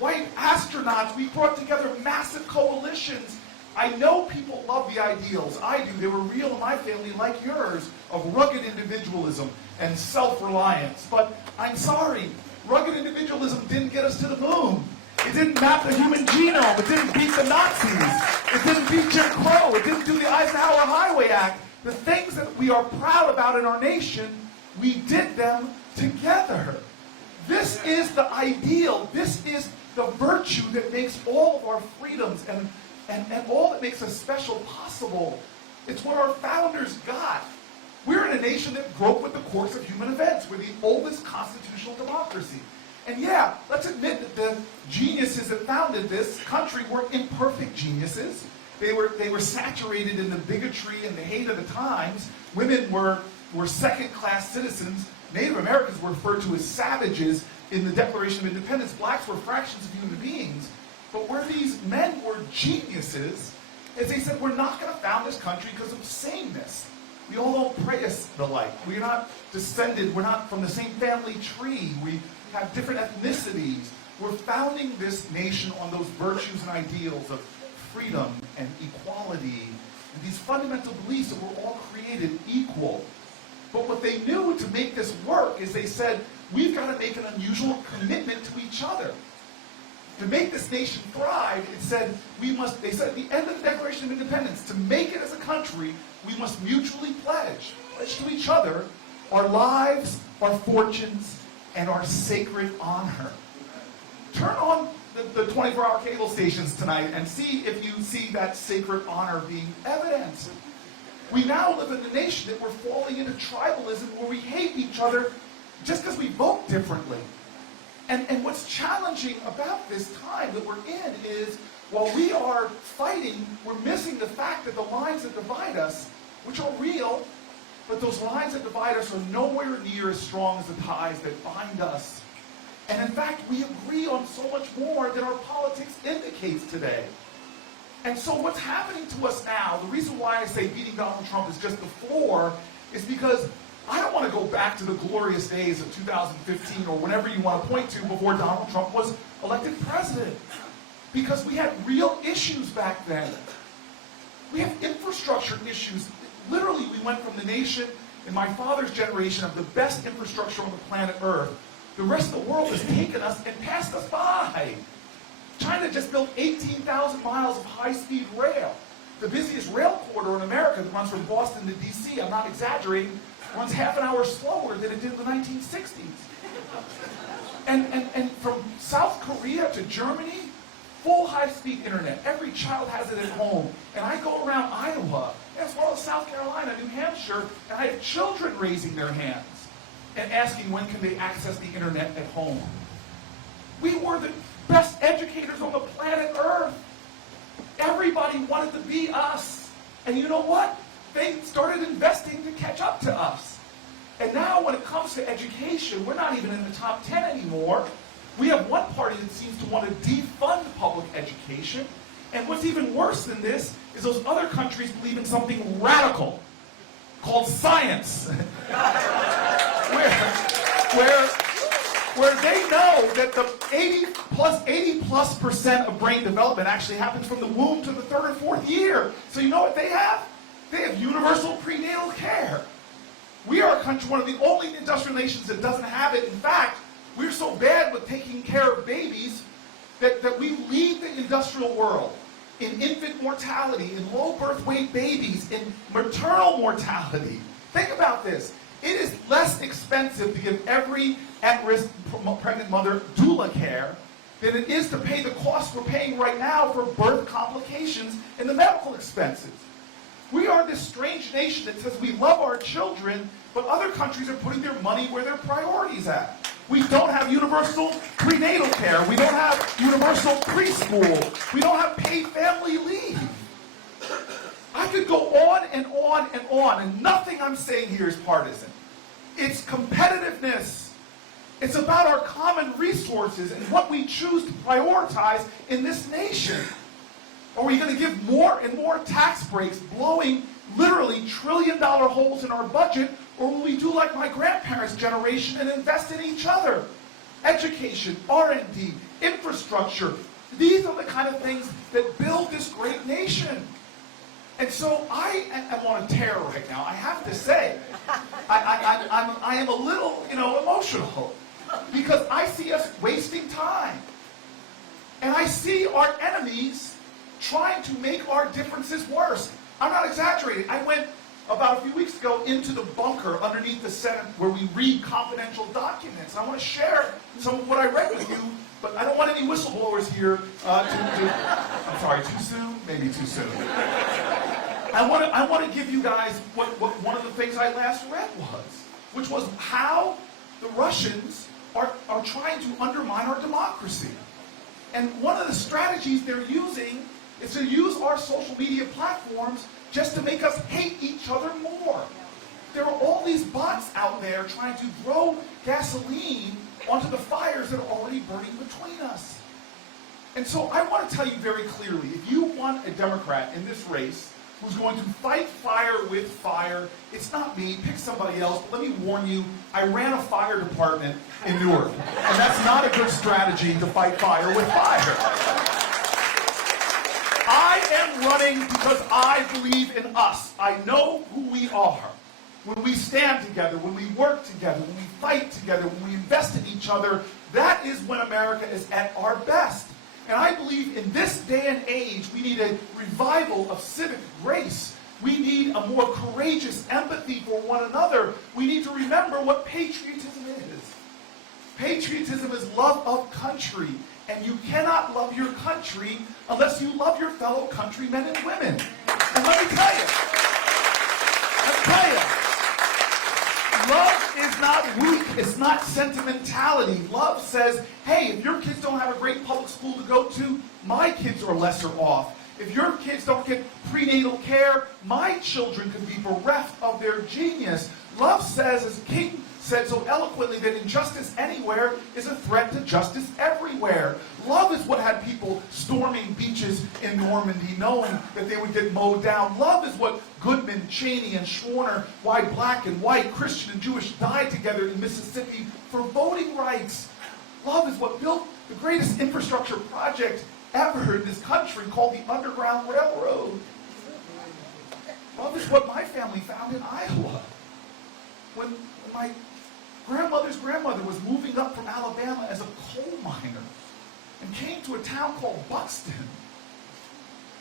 white astronauts. We brought together massive coalitions. I know people love the ideals. I do. They were real in my family, like yours, of rugged individualism and self-reliance. But I'm sorry, rugged individualism didn't get us to the moon. It didn't map the human genome. It didn't beat the Nazis. It didn't beat Jim Crow. It didn't do the Eisenhower Highway Act. The things that we are proud about in our nation, we did them together. This is the ideal. This is the virtue that makes all of our freedoms and all that makes us special possible. It's what our founders got. We're in a nation that broke with the course of human events. We're the oldest constitutional democracy. And yeah, let's admit that the geniuses that founded this country were imperfect geniuses. They were saturated in the bigotry and the hate of the times. Women were second-class citizens. Native Americans were referred to as savages in the Declaration of Independence. Blacks were fractions of human beings. But where these men were geniuses, is they said, we're not going to found this country because of sameness. We all don't pray alike. We're not descended, we're not from the same family tree. We have different ethnicities. We're founding this nation on those virtues and ideals of freedom and equality, and these fundamental beliefs that we're all created equal. But what they knew to make this work is they said, we've got to make an unusual commitment to each other. To make this nation thrive, it said they said at the end of the Declaration of Independence, to make it as a country, we must mutually pledge to each other our lives, our fortunes, and our sacred honor. Turn on the 24-hour cable stations tonight and see if you see that sacred honor being evidenced. We now live in a nation that we're falling into tribalism where we hate each other just because we vote differently. And what's challenging about this time that we're in is, while we are fighting, we're missing the fact that the lines that divide us, which are real, but those lines that divide us are nowhere near as strong as the ties that bind us. And in fact, we agree on so much more than our politics indicates today. And so what's happening to us now, the reason why I say beating Donald Trump is just the floor, is because I don't want to go back to the glorious days of 2015 or whenever you want to point to before Donald Trump was elected president. Because we had real issues back then. We have infrastructure issues. Literally, we went from the nation in my father's generation of the best infrastructure on the planet Earth. The rest of the world has taken us and passed us by. China just built 18,000 miles of high-speed rail. The busiest rail corridor in America that runs from Boston to D.C., I'm not exaggerating, runs half an hour slower than it did in the 1960s. And from South Korea to Germany, full high-speed internet. Every child has it at home. And I go around Iowa, as well as South Carolina, New Hampshire, and I have children raising their hands and asking when can they access the internet at home. We were the best educators on the planet Earth. Everybody wanted to be us. And you know what? They started investing to catch up to us. And now when it comes to education, we're not even in the top 10 anymore. We have one party that seems to want to defund public education. And what's even worse than this is those other countries believe in something radical called science. where they know that the 80+% of brain development actually happens from the womb to the 3rd or 4th year. So you know what they have? They have universal prenatal care. We are a country, one of the only industrial nations that doesn't have it. In fact, we're so bad with taking care of babies that we lead the industrial world in infant mortality, in low birth weight babies, in maternal mortality. Think about this. It is less expensive to give every at-risk pregnant mother doula care than it is to pay the cost we're paying right now for birth complications and the medical expenses. We are this strange nation that says we love our children, but other countries are putting their money where their priorities at. We don't have universal prenatal care. We don't have universal preschool. We don't have paid family leave. I could go on and on and on, and nothing I'm saying here is partisan. It's competitiveness. It's about our common resources and what we choose to prioritize in this nation. Are we going to give more and more tax breaks, blowing literally trillion-dollar holes in our budget, or will we do like my grandparents' generation and invest in each other? Education, R&D, infrastructure. These are the kind of things that build this great nation. And so I am on a tear right now. I have to say, I am a little, emotional because I see us wasting time. And I see our enemies trying to make our differences worse. I'm not exaggerating. I went about a few weeks ago into the bunker underneath the Senate where we read confidential documents. I want to share some of what I read with you, but I don't want any whistleblowers here I'm sorry, too soon? Maybe too soon. I want to give you guys what one of the things I last read was, which was how the Russians are trying to undermine our democracy. And one of the strategies they're using is to use our social media platforms just to make us hate each other more. There are all these bots out there trying to throw gasoline onto the fires that are already burning between us. And so I want to tell you very clearly, if you want a Democrat in this race who's going to fight fire with fire, it's not me, pick somebody else. But let me warn you, I ran a fire department in Newark, and that's not a good strategy to fight fire with fire. I am running because I believe in us. I know who we are. When we stand together, when we work together, when we fight together, when we invest in each other, that is when America is at our best. And I believe in this day and age, we need a revival of civic grace. We need a more courageous empathy for one another. We need to remember what patriotism is. Patriotism is love of country. And you cannot love your country unless you love your fellow countrymen and women. And let me tell you, love is not weak. It's not sentimentality. Love says, hey, if your kids don't have a great public school to go to, my kids are lesser off. If your kids don't get prenatal care, my children could be bereft of their genius. Love says, as King said so eloquently, that injustice anywhere is a threat to justice everywhere. Love is what had people storming beaches in Normandy, knowing that they would get mowed down. Love is what Goodman, Cheney, and Schwerner, why black and white, Christian and Jewish, died together in Mississippi for voting rights. Love is what built the greatest infrastructure project ever in this country, called the Underground Railroad. Love is what my family found in Iowa. When my grandmother's grandmother was moving up from Alabama as a coal miner and came to a town called Buxton.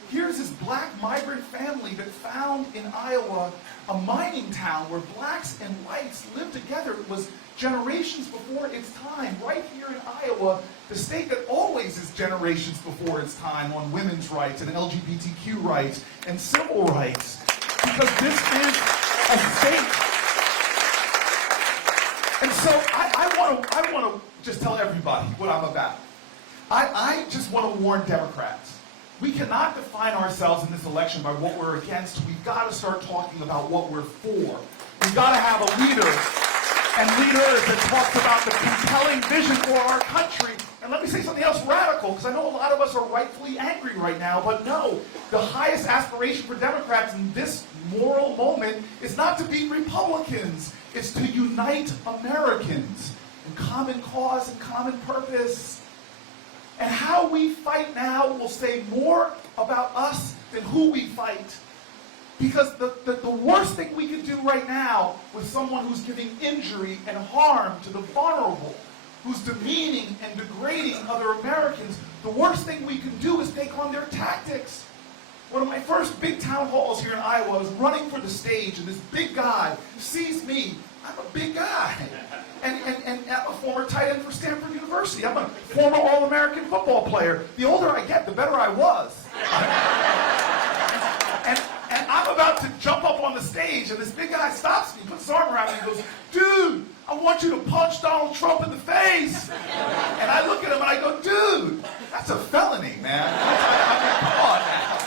Here's this black migrant family that found in Iowa a mining town where blacks and whites lived together. It was generations before its time, right here in Iowa, the state that always is generations before its time on women's rights and LGBTQ rights and civil rights. Because this is a state. And so I want to just tell everybody what I'm about. I just want to warn Democrats. We cannot define ourselves in this election by what we're against. We've got to start talking about what we're for. We've got to have a leader and leaders that talks about the compelling vision for our country. And let me say something else radical, because I know a lot of us are rightfully angry right now, but no, the highest aspiration for Democrats in this moral moment is not to beat Republicans. It's to unite Americans in common cause and common purpose. And how we fight now will say more about us than who we fight. Because the worst thing we can do right now with someone who's giving injury and harm to the vulnerable, who's demeaning and degrading other Americans, the worst thing we can do is take on their tactics. One of my first big town halls here in Iowa, I was running for the stage, and this big guy sees me. I'm a big guy. And I'm a former tight end for Stanford University. I'm a former All-American football player. The older I get, the better I was. And I'm about to jump up on the stage, and this big guy stops me, puts his arm around me, and goes, dude, I want you to punch Donald Trump in the face. And I look at him and I go, dude, that's a felony, man. I mean, come on now.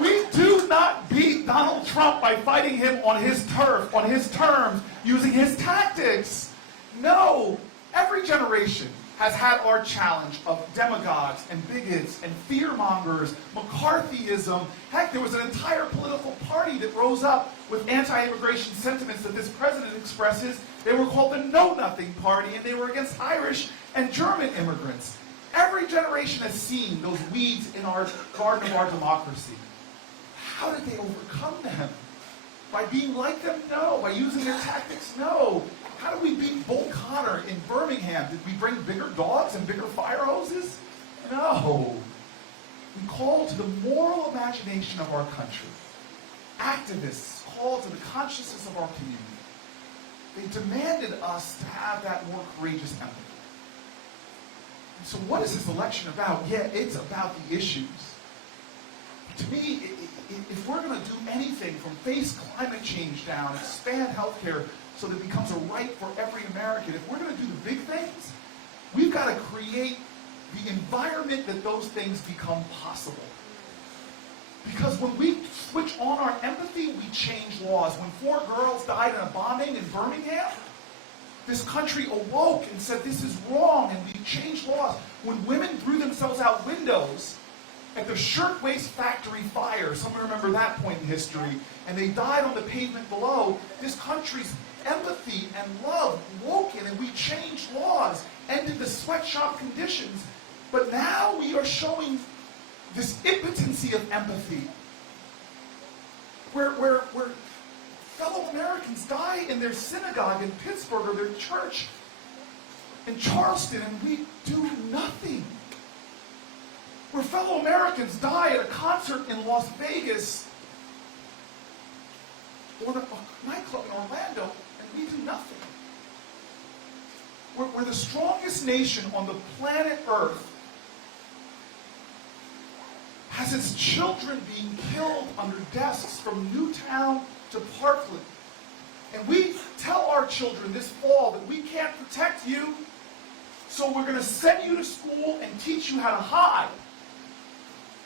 We do not beat Donald Trump by fighting him on his turf, on his terms, using his tactics. No. Every generation has had our challenge of demagogues and bigots and fear-mongers, McCarthyism. Heck, there was an entire political party that rose up with anti-immigration sentiments that this president expresses. They were called the Know Nothing Party, and they were against Irish and German immigrants. Every generation has seen those weeds in our garden of our democracy. How did they overcome them? By being like them? No. By using their tactics? No. How did we beat Bull Connor in Birmingham? Did we bring bigger dogs and bigger fire hoses? No. We call to the moral imagination of our country. Activists call to the consciousness of our community. They demanded us to have that more courageous empathy. And so what is this election about? Yeah, it's about the issues. To me, if we're going to do anything from face climate change down, expand healthcare so that it becomes a right for every American, if we're going to do the big things, we've got to create the environment that those things become possible. Because when we switch on our empathy, we change laws. When 4 girls died in a bombing in Birmingham, this country awoke and said this is wrong, and we changed laws. When women threw themselves out windows at the shirtwaist factory fire, someone remember that point in history, and they died on the pavement below, this country's empathy and love woke in, and we changed laws, ended the sweatshop conditions. But now we are showing this impotency of empathy, where fellow Americans die in their synagogue in Pittsburgh or their church in Charleston, and we do nothing. Where fellow Americans die at a concert in Las Vegas or a nightclub in Orlando, and we do nothing. We're the strongest nation on the planet Earth has its children being killed under desks from Newtown to Parkland. And we tell our children this fall that we can't protect you, so we're going to send you to school and teach you how to hide.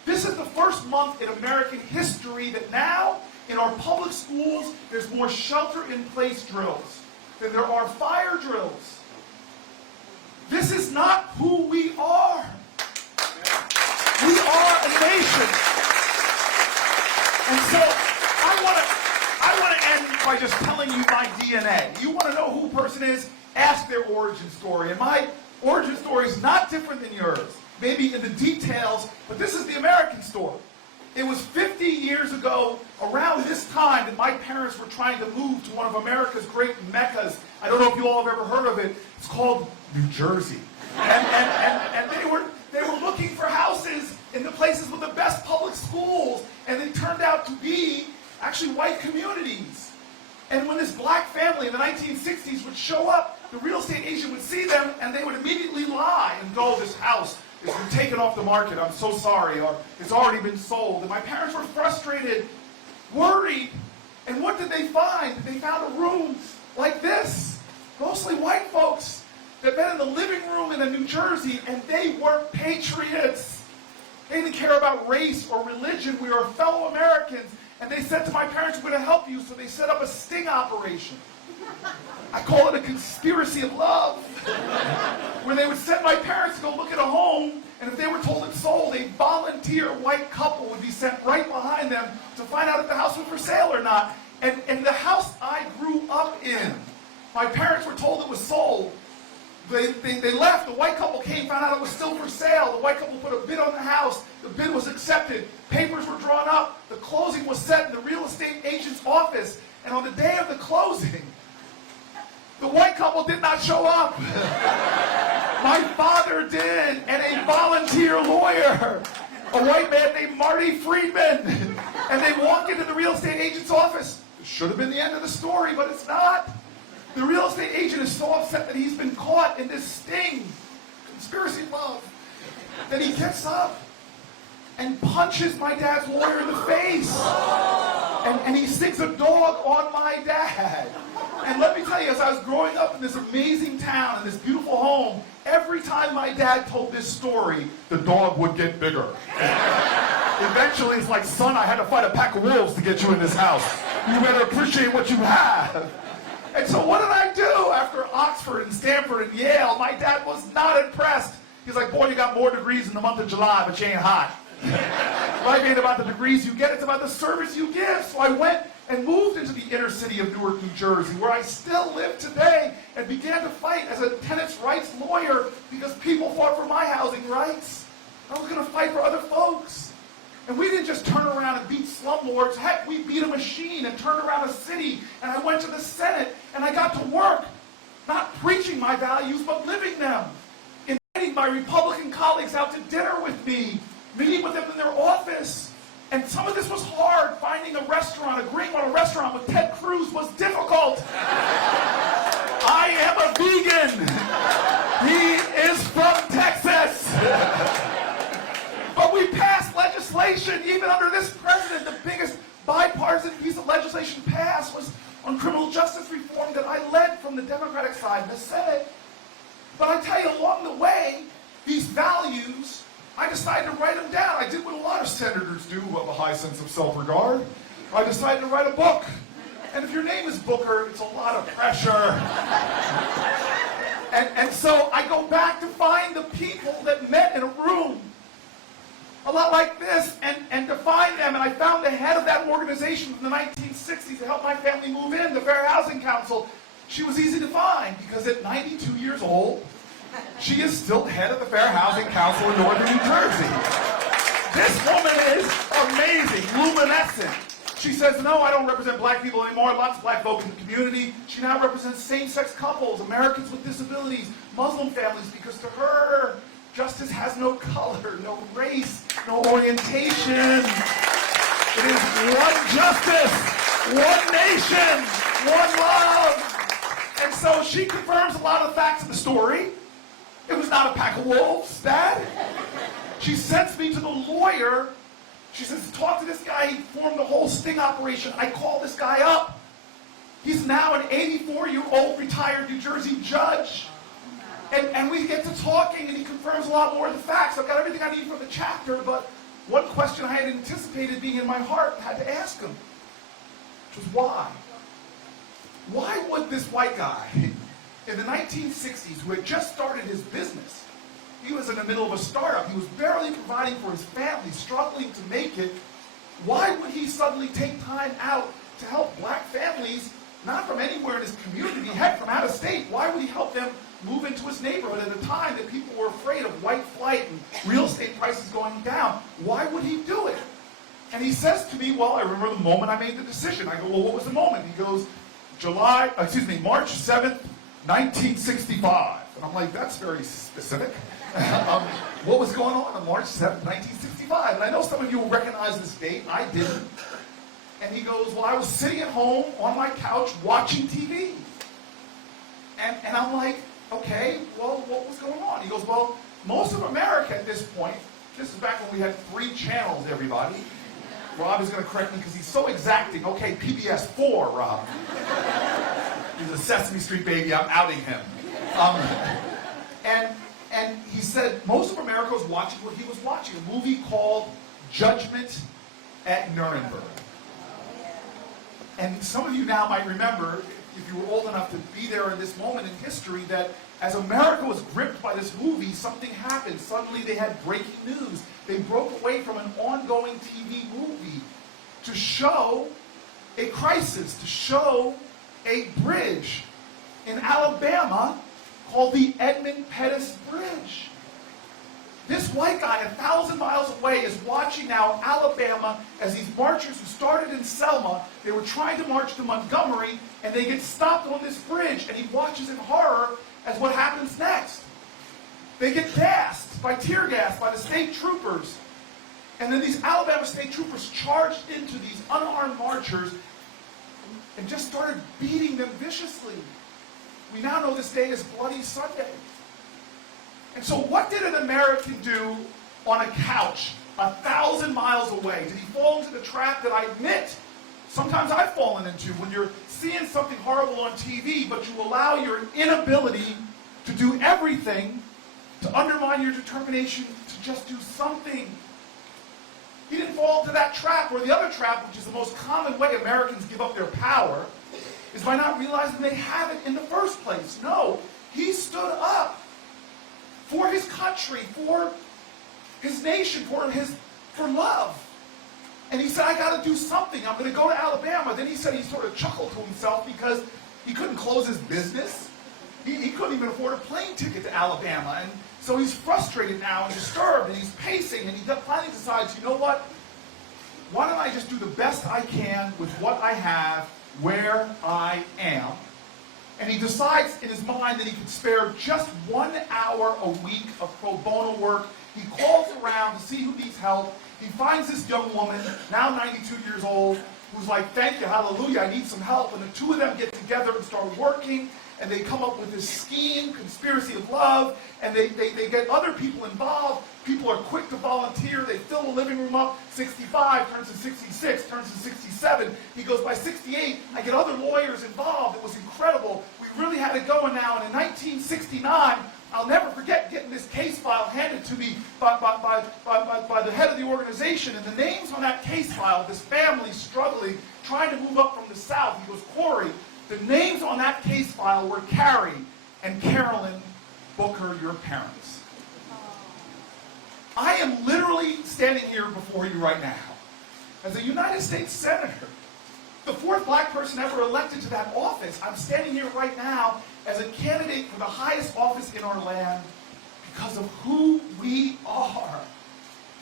This is the first month in American history that now, in our public schools, there's more shelter-in-place drills than there are fire drills. This is not who we are. We are a nation. And so I want to end by just telling you my DNA. You want to know who a person is? Ask their origin story. And my origin story is not different than yours. Maybe in the details, but this is the American story. It was 50 years ago, around this time, that my parents were trying to move to one of America's great meccas. I don't know if you all have ever heard of it. It's called New Jersey. And they were looking for houses in the places with the best public schools, and they turned out to be actually white communities. And when this black family in the 1960s would show up, the real estate agent would see them, and they would immediately lie and go, this house has been taken off the market, I'm so sorry, or it's already been sold. And my parents were frustrated, worried, and what did they find? They found a room like this, mostly white folks, that met in the living room in New Jersey, and they were patriots. They didn't care about race or religion. We were fellow Americans. And they said to my parents, we're going to help you, so they set up a sting operation. I call it a conspiracy of love, where they would send my parents to go look at a home, and if they were told it's sold, a volunteer white couple would be sent right behind them to find out if the house was for sale or not. And the house I grew up in, my parents were told it was sold. They left, the white couple came, found out it was still for sale. The white couple put a bid on the house. The bid was accepted. Papers were drawn up. The closing was set in the real estate agent's office. And on the day of the closing, the white couple did not show up. My father did, and a volunteer lawyer, a white man named Marty Friedman. And they walk into the real estate agent's office. It should have been the end of the story, but it's not. The real estate agent is so upset that he's been caught in this sting, conspiracy love, that he gets up and punches my dad's lawyer in the face. And he sticks a dog on my dad. And let me tell you, as I was growing up in this amazing town, in this beautiful home, every time my dad told this story, the dog would get bigger. Eventually, it's like, son, I had to fight a pack of wolves to get you in this house. You better appreciate what you have. And so what did I do after Oxford and Stanford and Yale? My dad was not impressed. He's like, boy, you got more degrees in the month of July, but you ain't hot. Life ain't about the degrees you get, it's about the service you give. So I went and moved into the inner city of Newark, New Jersey, where I still live today, and began to fight as a tenants' rights lawyer because people fought for my housing rights. I was going to fight for other folks. And we didn't just turn around and beat slumlords. Heck, we beat a machine and turned around a city. And I went to the Senate, and I got to work, not preaching my values, but living them. Inviting my Republican colleagues out to dinner with me, meeting with them in their office. And some of this was hard. Finding a restaurant, agreeing on a restaurant with Ted Cruz was difficult. I am a vegan. He is from Texas. But we passed legislation, even under this president. The biggest bipartisan piece of legislation passed was on criminal justice reform that I led from the Democratic side in the Senate. But I tell you, along the way, these values, I decided to write them down. I did what a lot of senators do who have a high sense of self-regard. I decided to write a book. And if your name is Booker, it's a lot of pressure. And so I go back to find the people that met in a room, a lot like this, and to find them. And I found the head of that organization from the 1960s to help my family move in, the Fair Housing Council. She was easy to find because at 92 years old, she is still head of the Fair Housing Council in Northern New Jersey. This woman is amazing, luminescent. She says, no, I don't represent black people anymore. Lots of black folk in the community. She now represents same-sex couples, Americans with disabilities, Muslim families, because to her, justice has no color, no race, no orientation. It is one justice, one nation, one love. And so she confirms a lot of the facts of the story. It was not a pack of wolves, Dad. She sends me to the lawyer. She says, talk to this guy. He formed a whole sting operation. I call this guy up. He's now an 84-year-old retired New Jersey judge. And we get to talking, and he confirms a lot more of the facts. I've got everything I need from the chapter, but one question I had anticipated being in my heart had to ask him, which was why? Why would this white guy in the 1960s, who had just started his business, he was in the middle of a startup, he was barely providing for his family, struggling to make it, why would he suddenly take time out to help black families, not from anywhere in his community, heck, from out of state? Why would he help them move into his neighborhood at a time that people were afraid of white flight and real estate prices going down? Why would he do it? And he says to me, well, I remember the moment I made the decision. I go, well, what was the moment? He goes, March 7th, 1965. And I'm like, that's very specific. What was going on March 7th, 1965? And I know some of you will recognize this date. I didn't. And he goes, well, I was sitting at home on my couch watching TV. And I'm like, okay, well, what was going on? He goes, well, most of America at this point, this is back when we had 3 channels, everybody. Rob is going to correct me because he's so exacting. Okay, PBS 4, Rob. He's a Sesame Street baby. I'm outing him. And he said most of America was watching what he was watching, a movie called Judgment at Nuremberg. And some of you now might remember, if you were old enough to be there in this moment in history, that as America was gripped by this movie, something happened. Suddenly they had breaking news. They broke away from an ongoing TV movie to show a crisis, to show a bridge in Alabama called the Edmund Pettus Bridge. This white guy 1,000 miles away is watching now Alabama as these marchers who started in Selma, they were trying to march to Montgomery, and they get stopped on this bridge, and he watches in horror as what happens next. They get gassed by tear gas by the state troopers. And then these Alabama state troopers charged into these unarmed marchers and just started beating them viciously. We now know this day as Bloody Sunday. And so what did an American do on a couch 1,000 miles away? Did he fall into the trap that I admit sometimes I've fallen into when you're seeing something horrible on TV, but you allow your inability to do everything to undermine your determination to just do something? He didn't fall into that trap, or the other trap, which is the most common way Americans give up their power, is by not realizing they have it in the first place. No, he stood up for his country, for his nation, for love. And he said, I got to do something. I'm going to go to Alabama. Then he said he sort of chuckled to himself because he couldn't close his business. He couldn't even afford a plane ticket to Alabama. And so he's frustrated now and disturbed, and he's pacing, and he finally decides, you know what? Why don't I just do the best I can with what I have where I am? And he decides in his mind that he could spare just 1 hour a week of pro bono work. He calls around to see who needs help. He finds this young woman, now 92 years old, who's like, thank you, hallelujah, I need some help. And the two of them get together and start working, and they come up with this scheme, conspiracy of love, and they get other people involved. People are quick to volunteer. They fill the living room up. 65 turns to 66, turns to 67. He goes, by 68, I get other lawyers involved. It was incredible. We really had it going now. And in 1969, I'll never forget getting this case file handed to me by the head of the organization. And the names on that case file, this family struggling, trying to move up from the South. He goes, Cory, the names on that case file were Carrie and Carolyn Booker, your parents. I am literally standing here before you right now as a United States Senator, the fourth black person ever elected to that office. I'm standing here right now as a candidate for the highest office in our land because of who we are.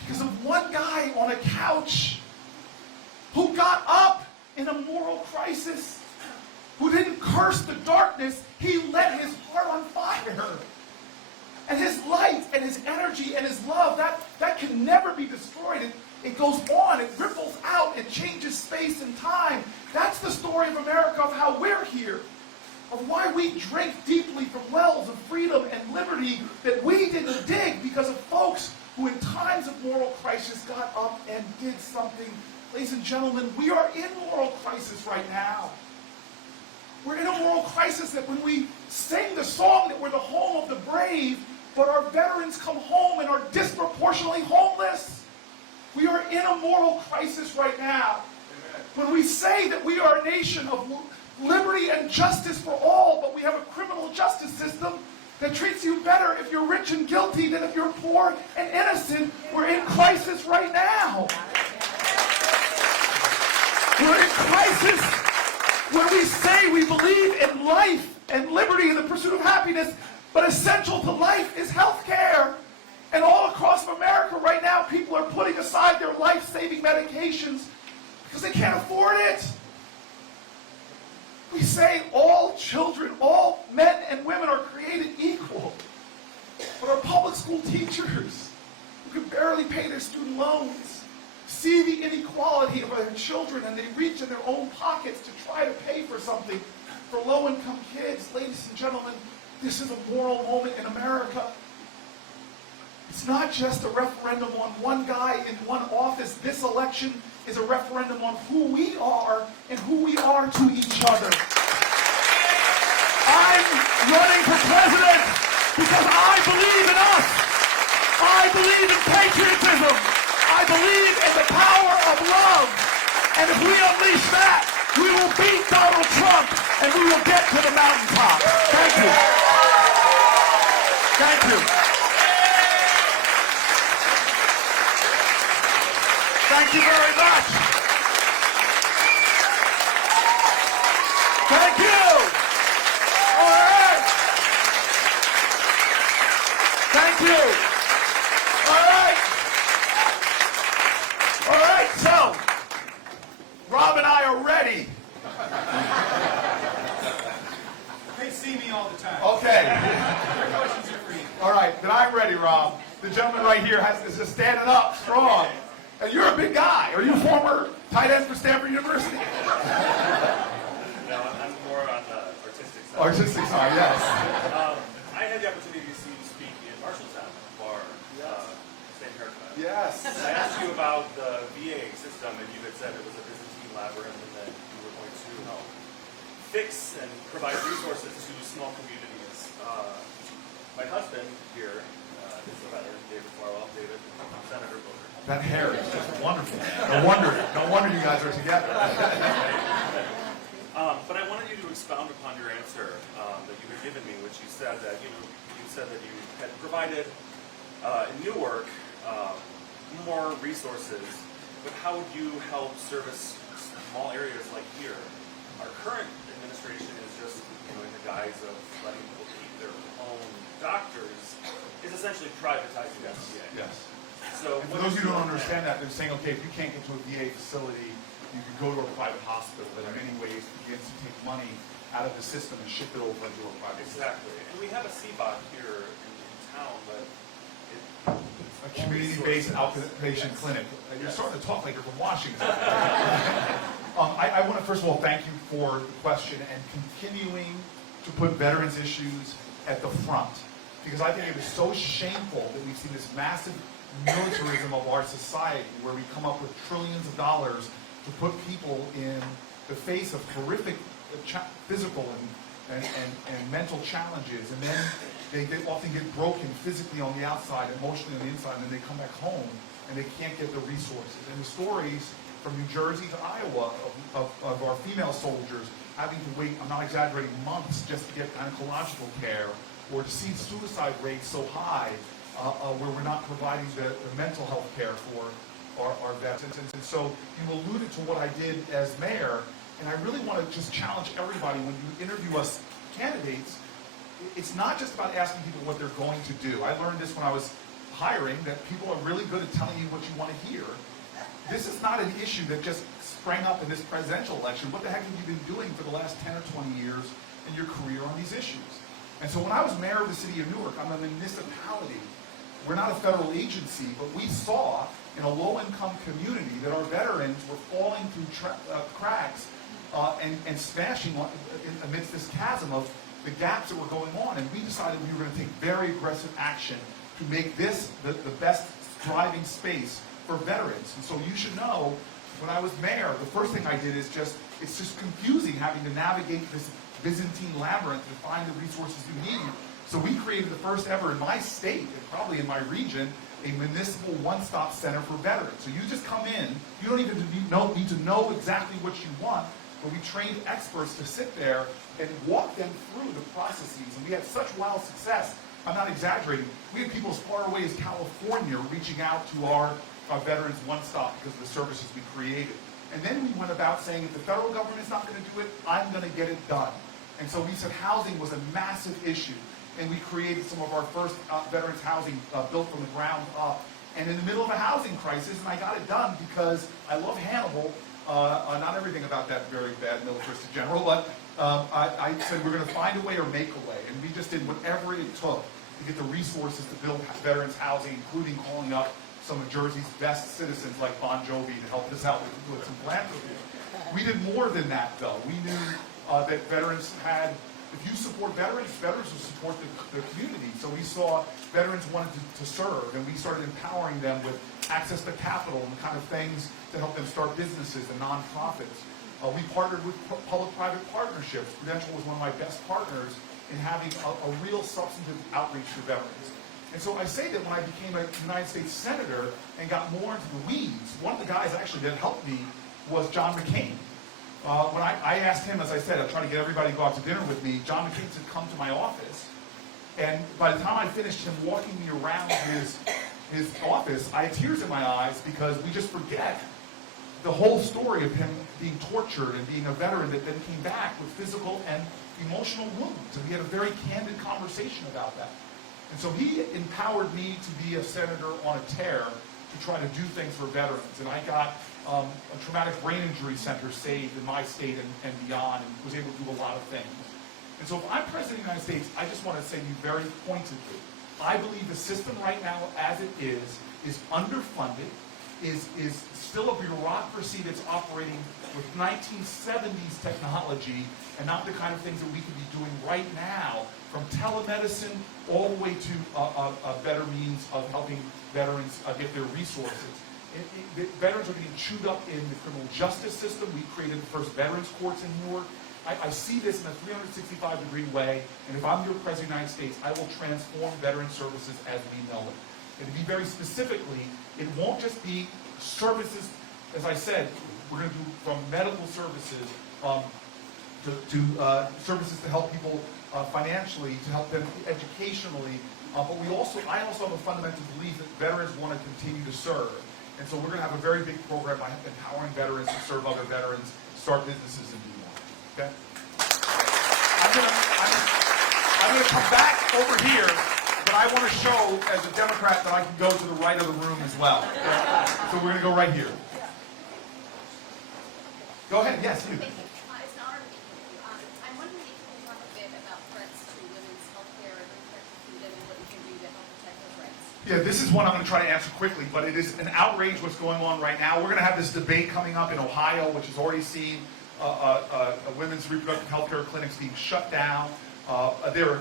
Because of one guy on a couch who got up in a moral crisis, who didn't curse the darkness, he lit his heart on fire. And his light and his energy and his love, that can never be destroyed. It goes on, it ripples out, it changes space and time. That's the story of America, of how we're here, of why we drink deeply from wells of freedom and liberty that we didn't dig because of folks who in times of moral crisis got up and did something. Ladies and gentlemen, we are in moral crisis right now. We're in a moral crisis that when we sing the song that we're the home of the brave, but our veterans come home and are disproportionately homeless. We are in a moral crisis right now. Amen. When we say that we are a nation of liberty and justice for all, but we have a criminal justice system that treats you better if you're rich and guilty than if you're poor and innocent, we're in crisis right now. We're in crisis when we say we believe in life and liberty and the pursuit of happiness, but essential to life is health care. And all across America right now, people are putting aside their life-saving medications because they can't afford it. We say all children, all men and women are created equal. But our public school teachers, who can barely pay their student loans, see the inequality of their children, and they reach in their own pockets to try to pay for something for low-income kids. Ladies and gentlemen, this is a moral moment in America. It's not just a referendum on one guy in one office. This election is a referendum on who we are and who we are to each other. I'm running for president because I believe in us. I believe in patriotism. I believe in the power of love. And if we unleash that, we will beat Donald Trump and we will get to the mountaintop. Thank you. Thank you. Thank you very much. Thank you. All right. Thank you. All right. All right, so Rob and I are ready. They see me all the time. Okay. Their questions are for you. All right, then I'm ready, Rob. The gentleman right here is just standing up strong. And you're a big guy. Are you a former tight end for Stanford University? No, I'm more on the artistic side. Artistic side, yes. I had the opportunity to see you speak in Marshalltown at the bar, same haircut. Yes. I asked you about the VA system, and you had said it was a Byzantine labyrinth, and that you were going to help fix and provide resources to small communities. My husband here is a veteran, David Farwell, David, Senator Booker. That hair is just wonderful. No wonder you guys are together. But I wanted you to expound upon your answer that you had given me, which you said that you said that you had provided in Newark more resources but how would you help service small areas like here? Our current administration is just, in the guise of letting people keep their own doctors, is essentially privatizing the VA. Yes. So And for those of you who don't understand that, they're saying, okay, if you can't get to a VA facility, you can go to a private hospital that in many ways begins to take money out of the system and ship it over into a private system. Exactly. And we have a CBOC here in town, but A community-based outpatient clinic. You're starting to talk like you're from Washington. I want to first of all thank you for the question and continuing to put veterans issues at the front. Because I think it is so shameful that we've seen this massive militarism of our society where we come up with trillions of dollars to put people in the face of horrific physical and mental challenges, and then they often get broken physically on the outside, emotionally on the inside, and then they come back home and they can't get the resources. And the stories from New Jersey to Iowa of our female soldiers having to wait, I'm not exaggerating, months just to get gynecological care, or to see suicide rates so high where we're not providing the mental health care for our veterans. And so you alluded to what I did as mayor, and I really want to just challenge everybody when you interview us candidates, it's not just about asking people what they're going to do. I learned this when I was hiring, that people are really good at telling you what you want to hear. This is not an issue that just sprang up in this presidential election. What the heck have you been doing for the last 10 or 20 years in your career on these issues? And so when I was mayor of the city of Newark, I'm a municipality. We're not a federal agency, but we saw in a low-income community that our veterans were falling through cracks and smashing amidst this chasm of the gaps that were going on. And we decided we were going to take very aggressive action to make this the best thriving space for veterans. And so you should know, when I was mayor, the first thing I did is it's just confusing having to navigate this Byzantine labyrinth to find the resources you need. So we created the first ever in my state, and probably in my region, a municipal one-stop center for veterans. So you just come in, you don't even need to know exactly what you want, but we trained experts to sit there and walk them through the processes. And we had such wild success, I'm not exaggerating. We had people as far away as California reaching out to our veterans one-stop because of the services we created. And then we went about saying, if the federal government is not going to do it, I'm going to get it done. And so we said housing was a massive issue. And we created some of our first veterans housing built from the ground up. And in the middle of a housing crisis, and I got it done because I love Hannibal. Not everything about that very bad militaristic general, but I said we're going to find a way or make a way. And we just did whatever it took to get the resources to build veterans housing, including calling up some of Jersey's best citizens like Bon Jovi to help us out with some philanthropy. We did more than that, though. We knew that veterans had, if you support veterans, veterans will support the community. So we saw veterans wanted to serve, and we started empowering them with access to capital and the kind of things to help them start businesses and nonprofits. We partnered with public-private partnerships. Prudential was one of my best partners in having a real substantive outreach to veterans. And so I say that when I became a United States Senator and got more into the weeds, one of the guys actually that helped me was John McCain. When I asked him, as I said, I tried to get everybody to go out to dinner with me, John McCain said, come to my office. And by the time I finished him walking me around his office, I had tears in my eyes because we just forget the whole story of him being tortured and being a veteran that then came back with physical and emotional wounds. And we had a very candid conversation about that. And so he empowered me to be a senator on a tear to try to do things for veterans. And I got a traumatic brain injury center saved in my state and beyond, and was able to do a lot of things. And so if I'm President of the United States, I just want to say to you very pointedly, I believe the system right now as it is underfunded, is still a bureaucracy that's operating with 1970s technology and not the kind of things that we could be doing right now, from telemedicine all the way to a better means of helping veterans get their resources. Veterans are getting chewed up in the criminal justice system. We created the first veterans courts in Newark. I see this in a 365-degree way, and if I'm your President of the United States, I will transform veteran services as we know it. And to be very specifically, it won't just be services, as I said, we're going to do from medical services to services to help people financially, to help them educationally, but I also have a fundamental belief that veterans want to continue to serve. And so we're going to have a very big program by empowering veterans to serve other veterans, start businesses, and do more. Okay? I'm going to come back over here, but I want to show, as a Democrat, that I can go to the right of the room as well. So we're going to go right here. Go ahead. Yes, you. Thank you. It's an honor to be with you. I'm wondering if you can talk a bit about threats to women's health care and reproductive freedom and what you can do to help protect those rights. Yeah, this is one I'm going to try to answer quickly, but it is an outrage what's going on right now. We're going to have this debate coming up in Ohio, which has already seen women's reproductive health care clinics being shut down. They're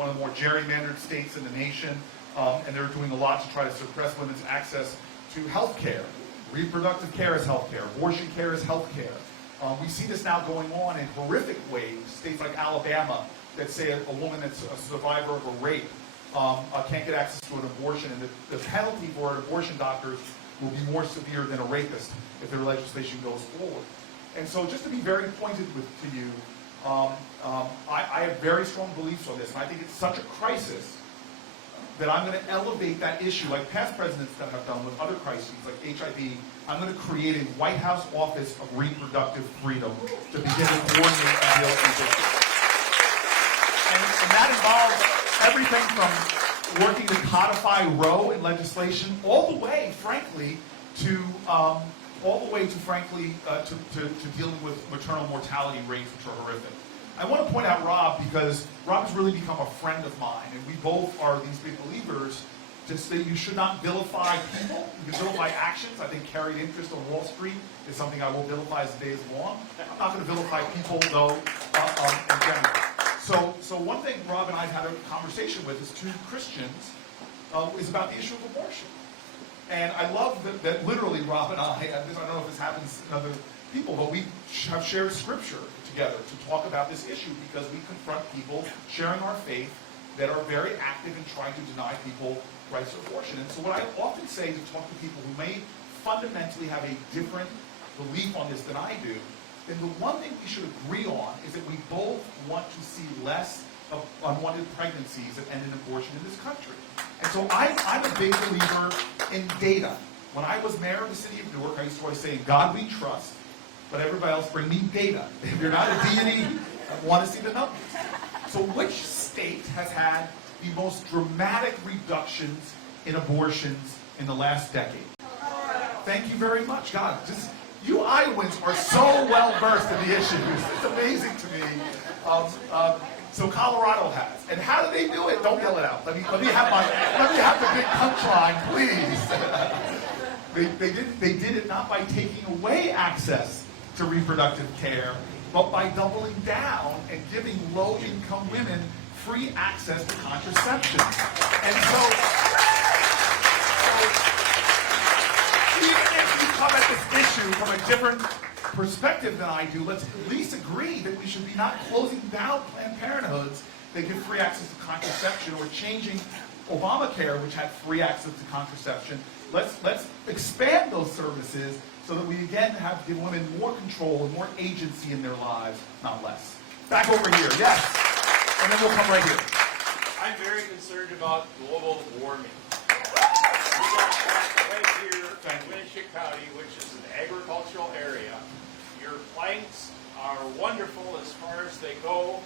one of the more gerrymandered states in the nation, and they're doing a lot to try to suppress women's access to health care. Reproductive care is health care. Abortion care is health care. We see this now going on in horrific ways. States like Alabama that say a woman that's a survivor of a rape can't get access to an abortion, and the penalty for an abortion doctors will be more severe than a rapist if their legislation goes forward. And so just to be very pointed to you, I have very strong beliefs on this, and I think it's such a crisis that I'm going to elevate that issue, like past presidents that have done with other crises, like HIV. I'm going to create a White House Office of Reproductive Freedom to begin to coordinate and deal with these issues. And that involves everything from working to codify Roe in legislation, all the way, frankly, to dealing with maternal mortality rates, which are horrific. I want to point out Rob because Rob has really become a friend of mine, and we both are these big believers just that you should not vilify people. You can vilify actions. I think carried interest on Wall Street is something I will vilify as the day is long. I'm not going to vilify people, though, in general. So one thing Rob and I have had a conversation with as two Christians is about the issue of abortion. And I love that literally Rob and I don't know if this happens in other people, but we have shared scripture together to talk about this issue because we confront people sharing our faith that are very active in trying to deny people rights to abortion. And so what I often say to talk to people who may fundamentally have a different belief on this than I do, then the one thing we should agree on is that we both want to see less of unwanted pregnancies that end in abortion in this country. And so I'm a big believer in data. When I was mayor of the city of Newark, I used to always say, God we trust, but everybody else bring me data. If you're not a deity, I want to see the numbers. So which state has had the most dramatic reductions in abortions in the last decade? Thank you very much. God, you Iowans are so well versed in the issues. It's amazing to me. So Colorado has. And how do they do it? Don't yell it out. Let me have the big punchline, please. They did it not by taking away access to reproductive care, but by doubling down and giving low-income women free access to contraception. And so even if you come at this issue from a different perspective than I do, let's at least agree that we should be not closing down Planned Parenthoods that give free access to contraception, or changing Obamacare, which had free access to contraception. Let's expand those services so that we again give women more control and more agency in their lives, not less. Back over here, yes. And then we'll come right here. I'm very concerned about global warming. We got right here in Winnebago County, which is an agricultural area. Your planks are wonderful as far as they go.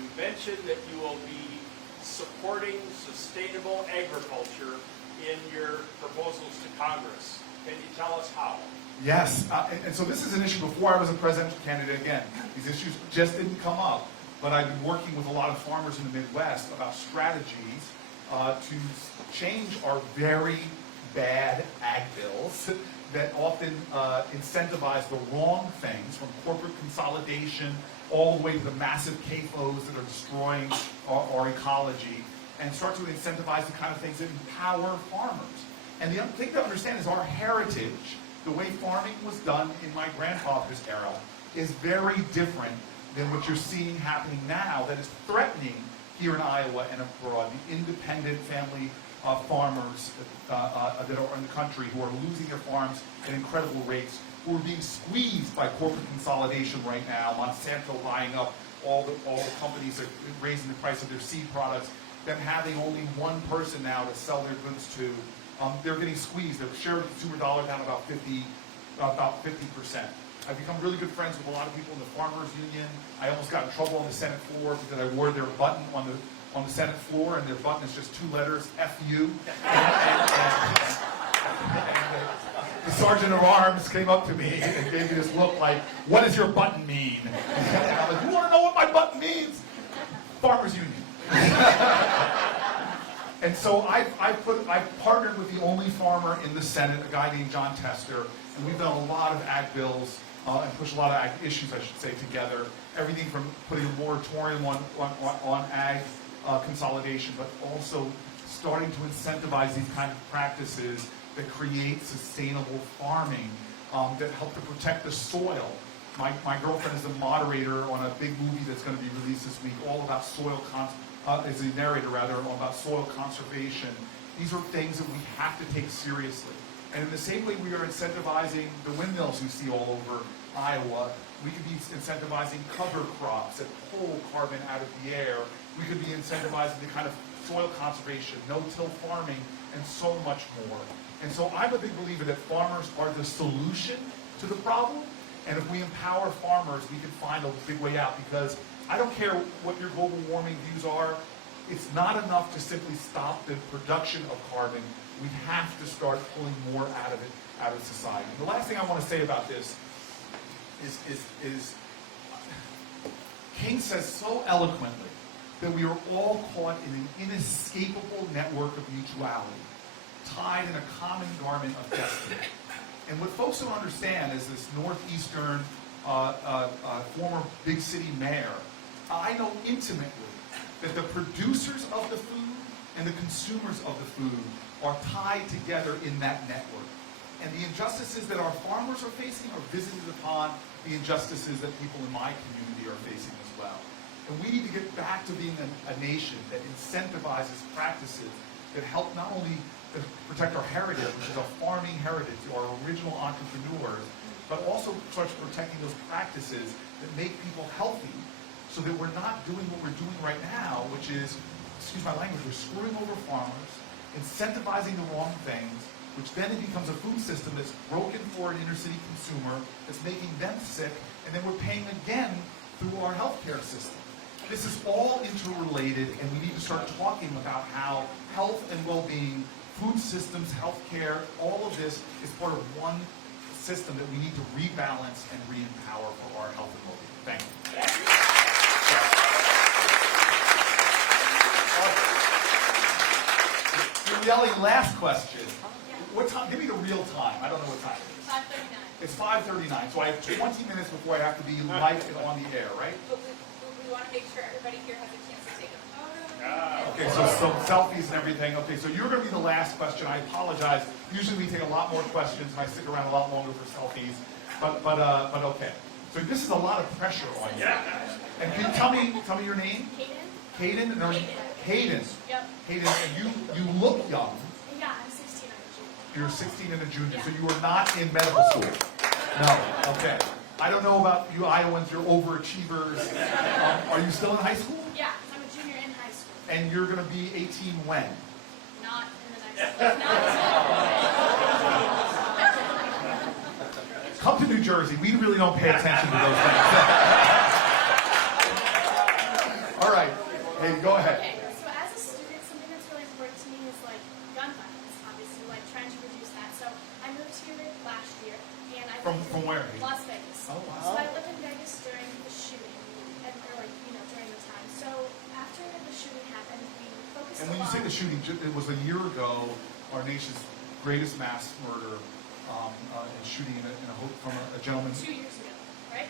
You mentioned that you will be supporting sustainable agriculture in your proposals to Congress. Can you tell us how? Yes, and so this is an issue before I was a presidential candidate again. These issues just didn't come up, but I've been working with a lot of farmers in the Midwest about strategies to change our very bad ag bills that often incentivize the wrong things, from corporate consolidation all the way to the massive CAFOs that are destroying our ecology, and start to incentivize the kind of things that empower farmers. And the thing to understand is our heritage, the way farming was done in my grandfather's era, is very different than what you're seeing happening now that is threatening here in Iowa and abroad. The independent family farmers that are in the country who are losing their farms at incredible rates, who are being squeezed by corporate consolidation right now, Monsanto buying up all the companies that are raising the price of their seed products, them having only one person now to sell their goods to, they're getting squeezed. Their share of the consumer dollar down about 50%. I've become really good friends with a lot of people in the farmers union. I almost got in trouble on the Senate floor because I wore their button on the Senate floor, and their button is just 2 letters, F-U. The sergeant of arms came up to me and gave me this look like, what does your button mean? And I'm like, you want to know what my button means? Farmers union. And so I've partnered with the only farmer in the Senate, a guy named John Tester, and we've done a lot of ag bills and pushed a lot of ag issues, I should say, together. Everything from putting a moratorium on ag consolidation, but also starting to incentivize these kind of practices that create sustainable farming, that help to protect the soil. My girlfriend is a moderator on a big movie that's going to be released this week, all about is a narrator rather, all about soil conservation. These are things that we have to take seriously. And in the same way we are incentivizing the windmills you see all over Iowa, we could be incentivizing cover crops that pull carbon out of the air. We could be incentivizing the kind of soil conservation, no-till farming, and so much more. And so I'm a big believer that farmers are the solution to the problem. And if we empower farmers, we can find a big way out. Because I don't care what your global warming views are, it's not enough to simply stop the production of carbon. We have to start pulling more out of it, out of society. And the last thing I want to say about this is King says so eloquently that we are all caught in an inescapable network of mutuality, tied in a common garment of destiny. And what folks don't understand is this northeastern former big city mayor, I know intimately that the producers of the food and the consumers of the food are tied together in that network. And the injustices that our farmers are facing are visited upon the injustices that people in my community are facing as well. And we need to get back to being a nation that incentivizes practices that help not only to protect our heritage, which is a farming heritage, our original entrepreneurs, but also starts protecting those practices that make people healthy, so that we're not doing what we're doing right now, which is, excuse my language, we're screwing over farmers, incentivizing the wrong things, which then it becomes a food system that's broken for an inner city consumer, that's making them sick, and then we're paying again through our healthcare system. This is all interrelated, and we need to start talking about how health and well-being, food systems, healthcare, all of this is part of one system that we need to rebalance and re-empower for our health and well-being. Thank you. You're yelling last question. What time? Give me the real time. I don't know what time it is. 5:39. It's 5:39, so I have 20 minutes before I have to be live and on the air, right? But we want to make sure everybody here has a chance to take a photo. Okay, so selfies and everything. Okay, so you're going to be the last question. I apologize. Usually we take a lot more questions, and I stick around a lot longer for selfies. But okay. So this is a lot of pressure on you. And can you tell me your name? Hayden? Hayden? Or Hayden? Yep. Hayden, and you look young. Yeah, I'm 16. I'm a junior. You're 16 and a junior, so you are not in medical school. No. Okay. I don't know about you Iowans. You're overachievers. Are you still in high school? Yeah, I'm a junior in high school. And you're going to be 18 when? Not in the next. Come to New Jersey. We really don't pay attention to those things. All right. Hey, go ahead. Okay, so as a student, something that's really important to me is like gun violence, obviously, like trying to reduce that. So I moved here last year, and I lived From in where? Las Vegas. Oh, wow. So I lived in Vegas during the shooting, and or like during the time. So after the shooting happened, we focused And when a you lot. say the shooting, it was a year ago, our nation's greatest mass murder, and shooting from a gentleman. 2 years ago, right?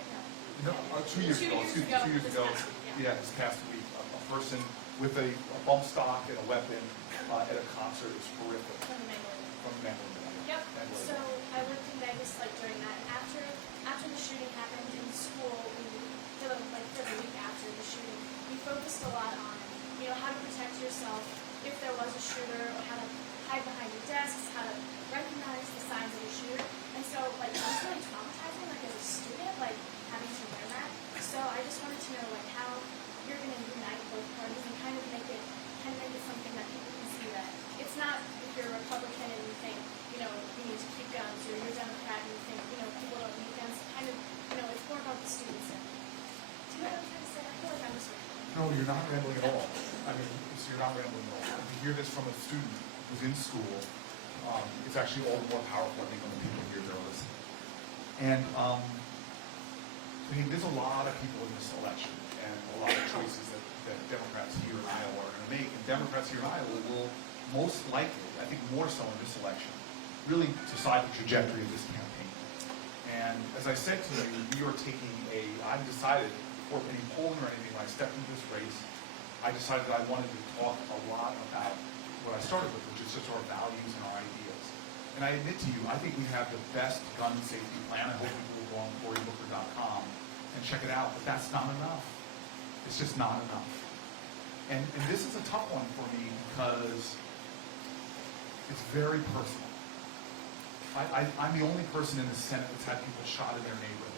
No, 2 years ago. Excuse me, 2 years ago. This past week, a person with a bump stock and a weapon at a concert. It was horrific. From Magdalene. From Magdalene. Yep. So I lived in Vegas like during that. After the shooting happened in school, for the week after the shooting, we focused a lot on how to protect yourself if there was a shooter, or how to hide behind your desks, how to recognize the signs of a shooter. And so it was really traumatizing, like as a student, like having to learn that. So I just wanted to know how you're going to unite both parties and kind of make it something that people can see that it's not if you're a Republican and No, you're not rambling at all. I mean, so you're not rambling at all. If you hear this from a student who's in school, it's actually all the more powerful, I think, when the people here are listening. And I mean, there's a lot of people in this election and a lot of choices that Democrats here in Iowa are going to make. And Democrats here in Iowa will most likely, I think more so in this election, really decide the trajectory of this campaign. And as I said to you, we are taking I've decided, before any polling or anything, when I stepped into this race, I decided that I wanted to talk a lot about what I started with, which is just our values and our ideas. And I admit to you, I think we have the best gun safety plan. I hope people will go on corybooker.com and check it out, but that's not enough. It's just not enough. And this is a tough one for me because it's very personal. I'm the only person in the Senate that's had people shot in their neighborhood.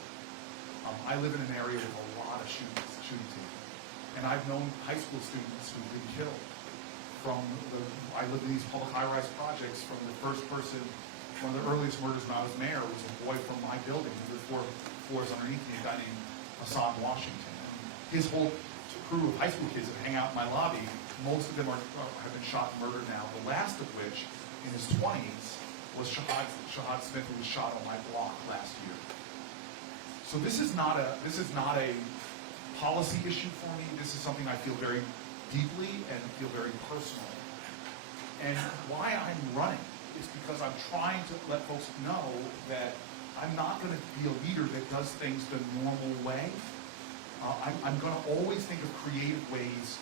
I live in an area with a lot of shootings here. And I've known high school students who've been killed. I lived in these public high-rise projects from the first person, one of the earliest murders when I was mayor was a boy from my building who lived 4 floors underneath me, a guy named Hassan Washington. His whole crew of high school kids that hang out in my lobby, most of them have been shot and murdered now, the last of which, in his 20s, was Shahad Smith, who was shot on my block last year. So this is not a policy issue for me. This is something I feel very deeply and feel very personally. And why I'm running is because I'm trying to let folks know that I'm not going to be a leader that does things the normal way. I'm going to always think of creative ways.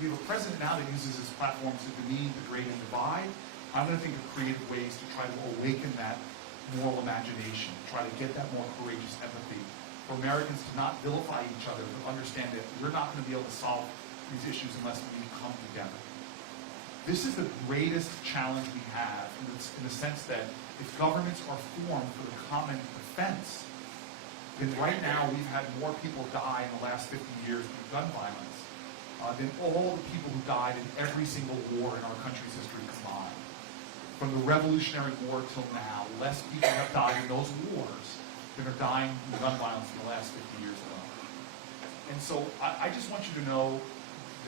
We have a president now that uses his platform to demean, degrade, and divide. I'm going to think of creative ways to try to awaken that moral imagination, try to get that more courageous empathy, for Americans to not vilify each other, but understand that we're not going to be able to solve these issues unless we come together. This is the greatest challenge we have in the sense that if governments are formed for the common defense, then right now we've had more people die in the last 50 years through gun violence than all the people who died in every single war in our country's history combined. From the Revolutionary War till now, less people have died in those wars than are dying from gun violence in the last 50 years alone. And so I just want you to know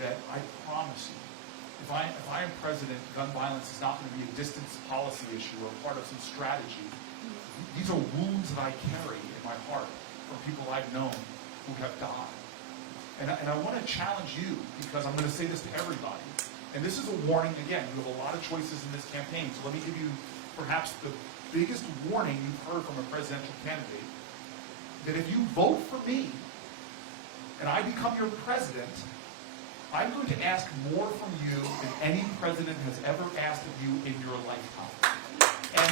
that I promise you, if I am president, gun violence is not going to be a distance policy issue or part of some strategy. These are wounds that I carry in my heart from people I've known who have died. And I want to challenge you, because I'm going to say this to everybody. And this is a warning, again, you have a lot of choices in this campaign, so let me give you perhaps the biggest warning you've heard from a presidential candidate, that if you vote for me, and I become your president, I'm going to ask more from you than any president has ever asked of you in your lifetime. And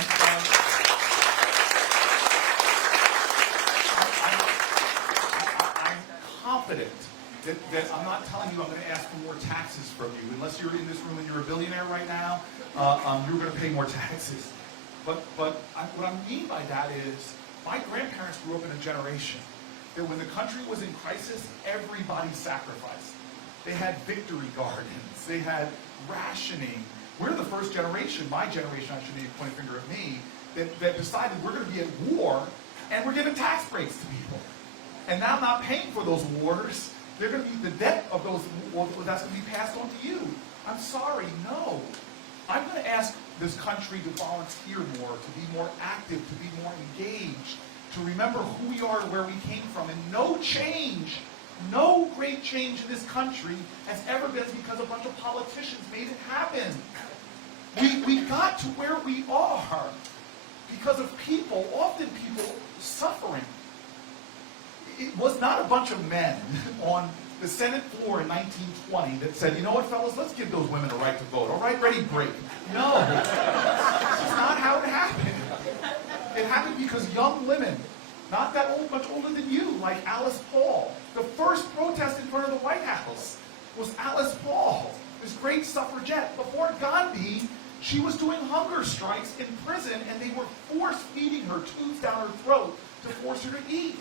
I'm confident that I'm not telling you I'm going to ask for more taxes from you. Unless you're in this room and you're a billionaire right now, you're going to pay more taxes. But what I mean by that is, my grandparents grew up in a generation that when the country was in crisis, everybody sacrificed. They had victory gardens. They had rationing. We're the first generation, my generation, I shouldn't even point a finger at me, that decided we're going to be at war and we're giving tax breaks to people. And now I'm not paying for those wars. They're going to be the debt of those wars that's going to be passed on to you. I'm sorry, no. I'm going to ask this country to volunteer more, to be more active, to be more engaged, to remember who we are and where we came from. And no change, no great change in this country has ever been because a bunch of politicians made it happen. We got to where we are because of people, often people suffering. It was not a bunch of men on the Senate floor in 1920 that said, you know what, fellas, let's give those women a right to vote. All right, ready, break. No, that's not how it happened. It happened because young women, not that old, much older than you, like Alice Paul. The first protest in front of the White House was Alice Paul, this great suffragette. Before Gandhi, she was doing hunger strikes in prison, and they were force-feeding her tubes down her throat to force her to eat.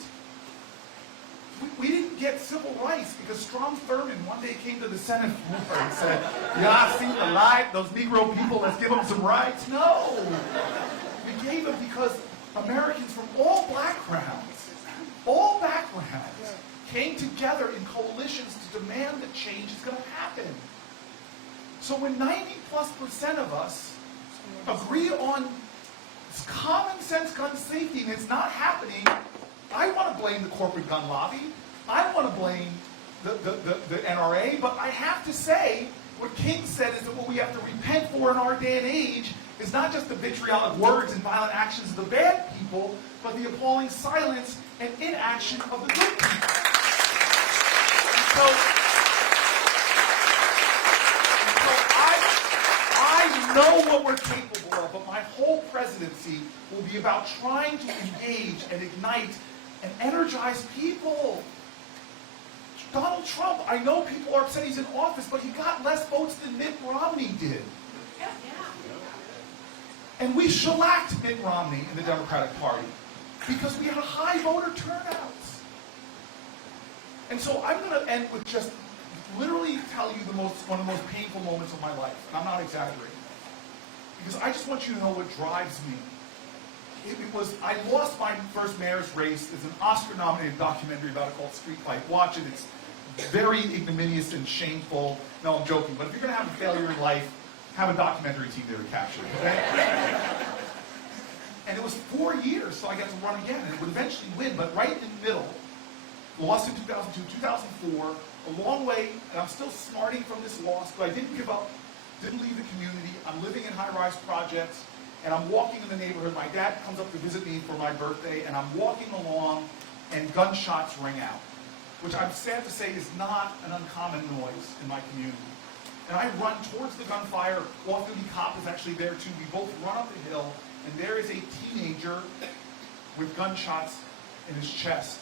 We didn't get civil rights because Strom Thurmond one day came to the Senate floor and said, yeah, see the light, those Negro people, let's give them some rights. No! We gave them because Americans from all backgrounds, came together in coalitions to sense gun safety and it's not happening, I want to blame the corporate gun lobby. I want to blame the NRA, but I have to say, what King said is that what we have to repent for in our day and age is not just the vitriolic words and violent actions of the bad people, but the appalling silence and inaction of the good people. And so I know what we're capable of, but my whole presidency will be about trying to engage and ignite and energize people. Donald Trump, I know people are upset he's in office, but he got less votes than Mitt Romney did. And we shellacked Mitt Romney in the Democratic Party because we had a high voter turnout. And so I'm going to end with just literally tell you one of the most painful moments of my life. And I'm not exaggerating. Because I just want you to know what drives me. I lost my first mayor's race. There's an Oscar-nominated documentary about it called Street Fight. Watch it. It's very ignominious and shameful. No, I'm joking. But if you're going to have a failure in life, have a documentary team there to capture it. Okay? And it was 4 years, so I got to run again. And it would eventually win, but right in the middle, lost in 2002, 2004, a long way, and I'm still smarting from this loss, but I didn't give up, didn't leave the community. I'm living in high-rise projects, and I'm walking in the neighborhood. My dad comes up to visit me for my birthday, and I'm walking along, and gunshots ring out, which I'm sad to say is not an uncommon noise in my community. And I run towards the gunfire. Off-duty cop is actually there too. We both run up the hill, and there is a teenager with gunshots in his chest.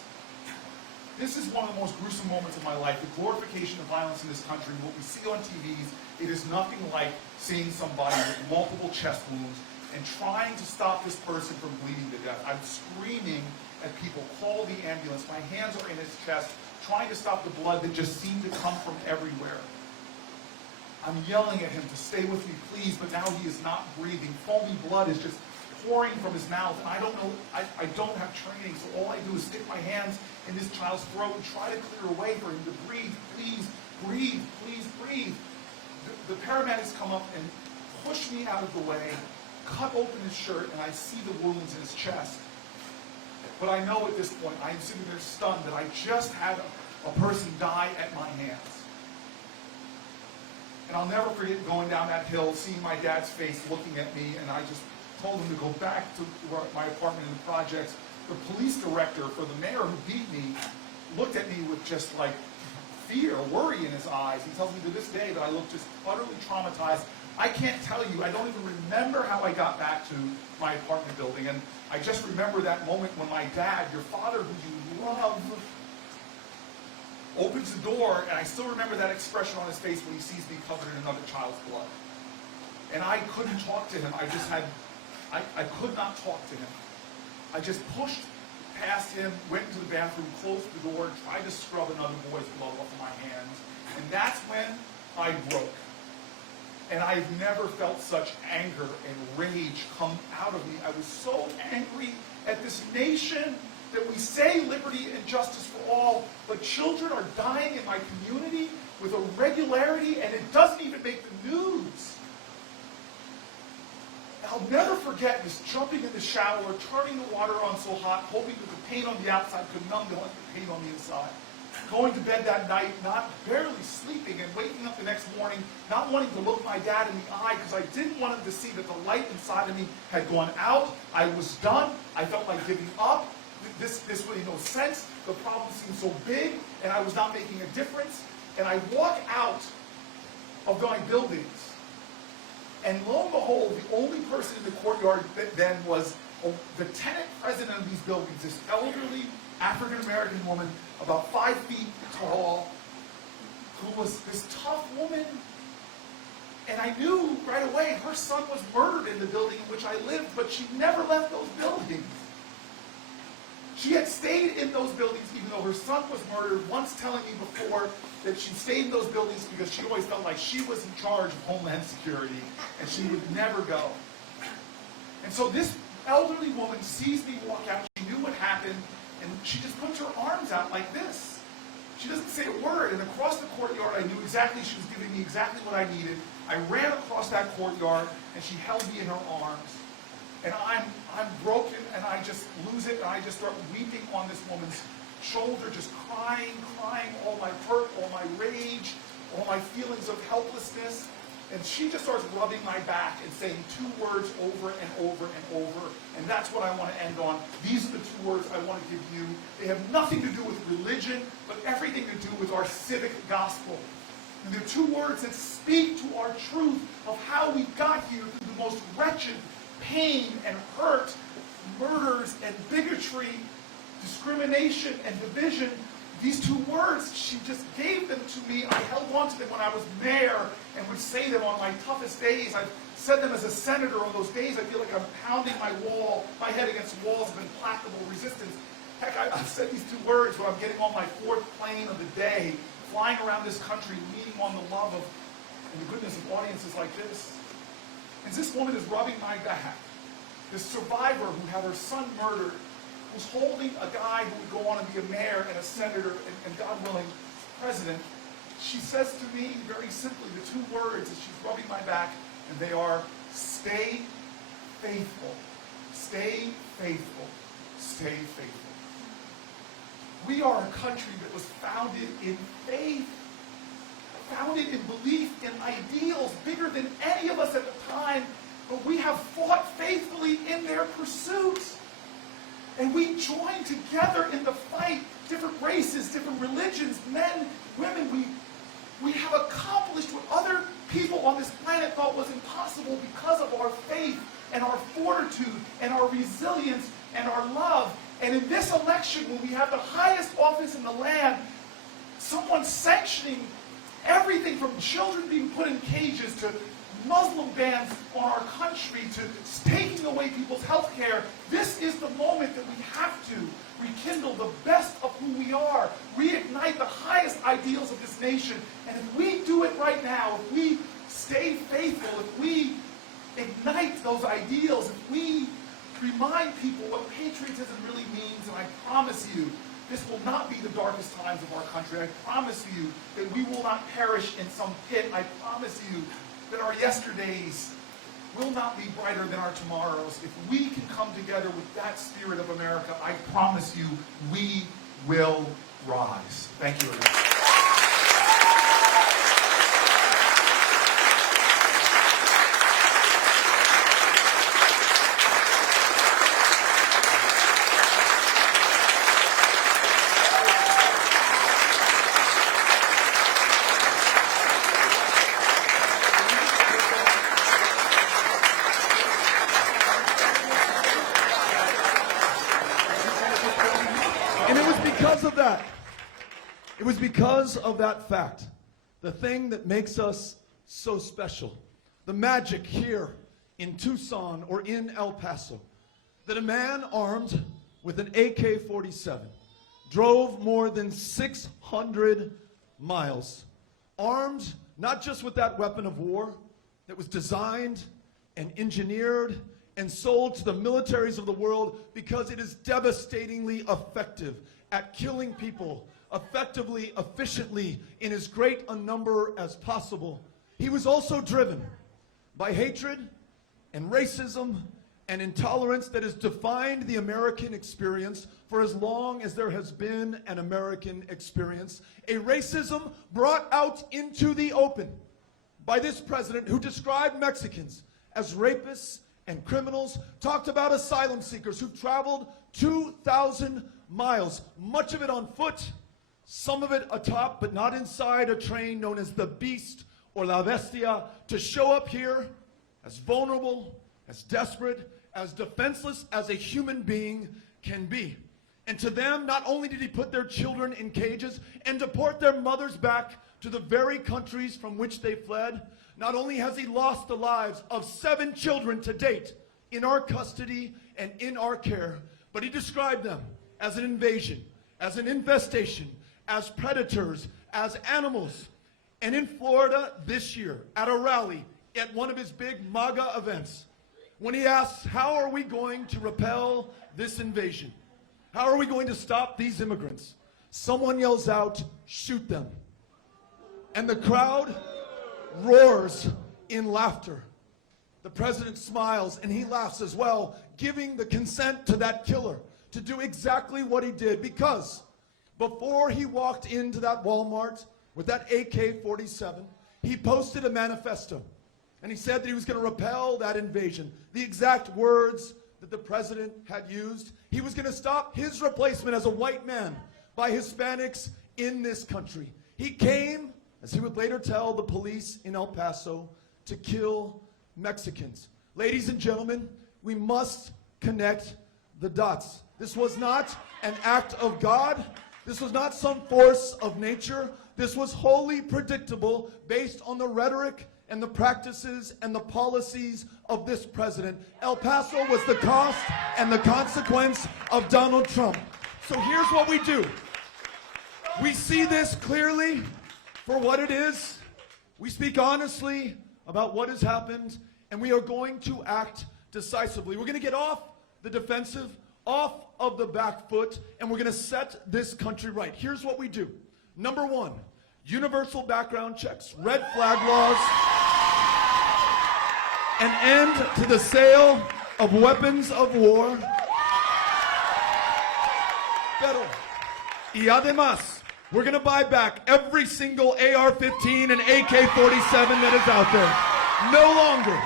This is one of the most gruesome moments of my life. The glorification of violence in this country, what we see on TVs, it is nothing like seeing somebody with multiple chest wounds and trying to stop this person from bleeding to death. I'm screaming at people, call the ambulance. My hands are in his chest, trying to stop the blood that just seemed to come from everywhere. I'm yelling at him to stay with me, please, but now he is not breathing. Foamy blood is just pouring from his mouth, and I don't know, I don't have training, so all I do is stick my hands in this child's throat and try to clear a way for him to breathe. Please, breathe, please, breathe. The paramedics come up and push me out of the way, cut open his shirt, and I see the wounds in his chest. But I know at this point, I am sitting there stunned that I just had a person die at my hands. And I'll never forget going down that hill, seeing my dad's face looking at me, and I just told him to go back to my apartment in the projects. The police director for the mayor who beat me looked at me with just like fear, worry in his eyes. He tells me to this day that I look just utterly traumatized. I can't tell you, I don't even remember how I got back to my apartment building. And I just remember that moment when my dad, your father who you love, opens the door, and I still remember that expression on his face when he sees me covered in another child's blood. And I couldn't talk to him. I could not talk to him. I just pushed past him, went into the bathroom, closed the door, and tried to scrub another boy's blood off of my hands. And that's when I broke. And I've never felt such anger and rage come out of me. I was so angry at this nation that we say liberty and justice for all, but children are dying in my community with a regularity, and it doesn't even make the news. I'll never forget this jumping in the shower, turning the water on so hot, hoping that the pain on the outside could numb the pain on the inside. Going to bed that night, barely sleeping, and waking up the next morning, not wanting to look my dad in the eye because I didn't want him to see that the light inside of me had gone out. I was done. I felt like giving up. This made no sense. The problem seemed so big, and I was not making a difference. And I walk out of my buildings, and lo and behold, the only person in the courtyard then was the tenant president of these buildings, this elderly African-American woman, about 5 feet tall, who was this tough woman. And I knew right away her son was murdered in the building in which I lived, but she never left those buildings. She had stayed in those buildings even though her son was murdered, once telling me before that she stayed in those buildings because she always felt like she was in charge of Homeland Security and she would never go. And so this elderly woman sees me walk out. She knew what happened, and she just puts her arms out like this. She doesn't say a word, and across the courtyard I knew exactly she was giving me exactly what I needed. I ran across that courtyard, and she held me in her arms. And I'm broken, and I just lose it, and I just start weeping on this woman's shoulder, just crying all my hurt, all my rage, all my feelings of helplessness. And she just starts rubbing my back and saying 2 words over and over and over. And that's what I want to end on. These are the 2 words I want to give you. They have nothing to do with religion, but everything to do with our civic gospel. And they're 2 words that speak to our truth of how we got here through the most wretched pain and hurt, murders and bigotry, discrimination and division. These 2 words, she just gave them to me. I held on to them when I was mayor and would say them on my toughest days. I've said them as a senator on those days. I feel like I'm pounding my head against walls of implacable resistance. Heck, I've said these 2 words when I'm getting on my 4th plane of the day, flying around this country, leaning on the love of and the goodness of audiences like this. And this woman is rubbing my back. This survivor who had her son murdered, who's holding a guy who would go on to be a mayor and a senator and God willing, president. She says to me very simply the 2 words as she's rubbing my back, and they are, stay faithful. Stay faithful. Stay faithful. We are a country that was founded in faith, founded in belief in ideals bigger than any of us at the time, but we have fought faithfully in their pursuits. And we join together in the fight, different races, different religions, men, women. We have accomplished what other people on this planet thought was impossible because of our faith and our fortitude and our resilience and our love. And in this election, when we have the highest office in the land, someone sanctioning everything from children being put in cages to Muslim bans on our country to taking away people's health care. This is the moment that we have to rekindle the best of who we are, reignite the highest ideals of this nation. And if we do it right now, if we stay faithful, if we ignite those ideals, if we remind people what patriotism really means, and I promise you, this will not be the darkest times of our country. I promise you that we will not perish in some pit. I promise you that our yesterdays will not be brighter than our tomorrows. If we can come together with that spirit of America, I promise you, we will rise. Thank you, everyone. And it was because of that. It was because of that fact, the thing that makes us so special, the magic here in Tucson or in El Paso, that a man armed with an AK-47 drove more than 600 miles, armed not just with that weapon of war that was designed and engineered and sold to the militaries of the world because it is devastatingly effective at killing people effectively, efficiently, in as great a number as possible. He was also driven by hatred and racism and intolerance that has defined the American experience for as long as there has been an American experience. A racism brought out into the open by this president who described Mexicans as rapists and criminals, talked about asylum seekers who've traveled 2,000 miles, much of it on foot, some of it atop but not inside a train known as the Beast or La Bestia, to show up here as vulnerable, as desperate, as defenseless as a human being can be. And to them, not only did he put their children in cages and deport their mothers back to the very countries from which they fled, not only has he lost the lives of 7 children to date in our custody and in our care, but he described them as an invasion, as an infestation, as predators, as animals. And in Florida this year, at a rally, at one of his big MAGA events, when he asks, how are we going to repel this invasion? How are we going to stop these immigrants? Someone yells out, shoot them. And the crowd roars in laughter. The president smiles and he laughs as well, giving the consent to that killer to do exactly what he did, because before he walked into that Walmart with that AK-47, he posted a manifesto. And he said that he was going to repel that invasion. The exact words that the president had used. He was going to stop his replacement as a white man by Hispanics in this country. He came, as he would later tell the police in El Paso, to kill Mexicans. Ladies and gentlemen, we must connect the dots. This was not an act of God. This was not some force of nature. This was wholly predictable based on the rhetoric and the practices and the policies of this president. El Paso was the cost and the consequence of Donald Trump. So here's what we do. We see this clearly for what it is. We speak honestly about what has happened, and we are going to act decisively. We're going to get off the defensive, off of the back foot, and we're going to set this country right. Here's what we do. Number one, universal background checks, red flag laws, an end to the sale of weapons of war. Pero, y además, we're going to buy back every single AR-15 and AK-47 that is out there. No longer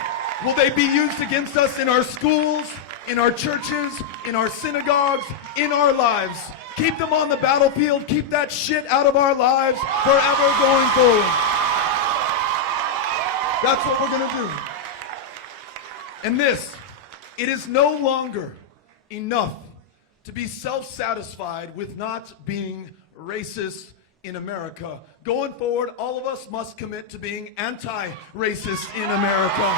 will they be used against us in our schools, in our churches, in our synagogues, in our lives. Keep them on the battlefield. Keep that shit out of our lives forever going forward. That's what we're going to do. And this, it is no longer enough to be self-satisfied with not being racist in America. Going forward, all of us must commit to being anti-racist in America.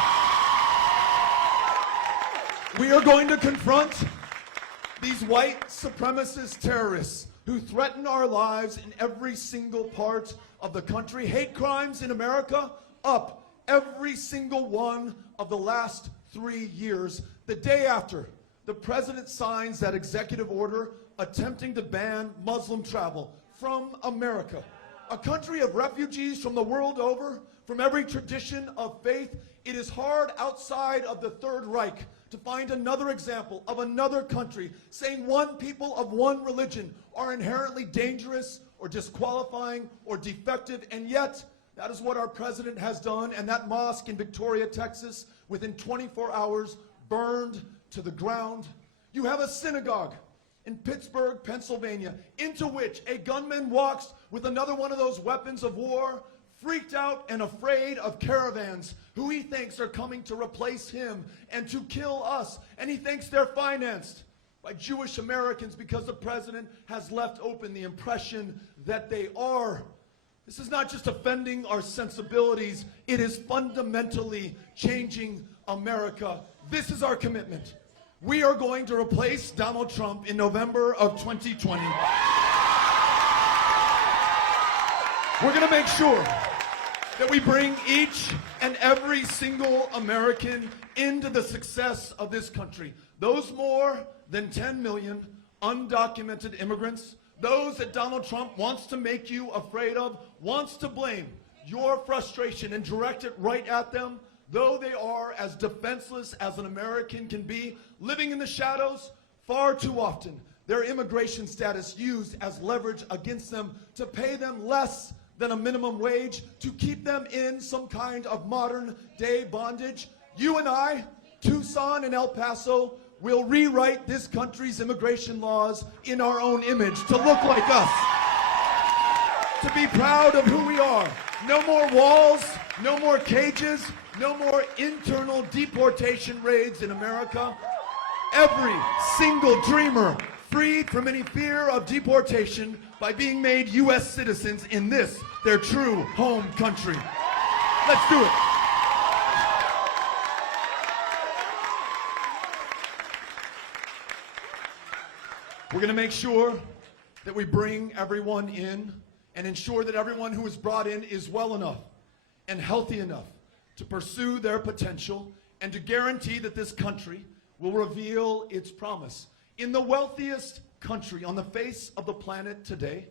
We are going to confront these white supremacist terrorists who threaten our lives in every single part of the country. Hate crimes in America up every single one of the last 3 years. The day after the president signs that executive order attempting to ban Muslim travel from America, a country of refugees from the world over, from every tradition of faith, it is hard outside of the Third Reich to find another example of another country saying one people of one religion are inherently dangerous or disqualifying or defective, and yet that is what our president has done, and that mosque in Victoria, Texas, within 24 hours burned to the ground. You have a synagogue in Pittsburgh, Pennsylvania, into which a gunman walks with another one of those weapons of war, freaked out and afraid of caravans who he thinks are coming to replace him and to kill us. And he thinks they're financed by Jewish Americans because the president has left open the impression that they are. This is not just offending our sensibilities, it is fundamentally changing America. This is our commitment. We are going to replace Donald Trump in November of 2020. We're going to make sure that we bring each and every single American into the success of this country. Those more than 10 million undocumented immigrants, those that Donald Trump wants to make you afraid of, wants to blame your frustration and direct it right at them, though they are as defenseless as an American can be, living in the shadows far too often. Their immigration status used as leverage against them to pay them less than a minimum wage, to keep them in some kind of modern day bondage. You and I, Tucson and El Paso, will rewrite this country's immigration laws in our own image, to look like us, to be proud of who we are. No more walls, no more cages, no more internal deportation raids in America. Every single dreamer freed from any fear of deportation by being made U.S. citizens in this, their true home country. Let's do it. We're going to make sure that we bring everyone in and ensure that everyone who is brought in is well enough and healthy enough to pursue their potential and to guarantee that this country will reveal its promise. In the wealthiest country on the face of the planet today,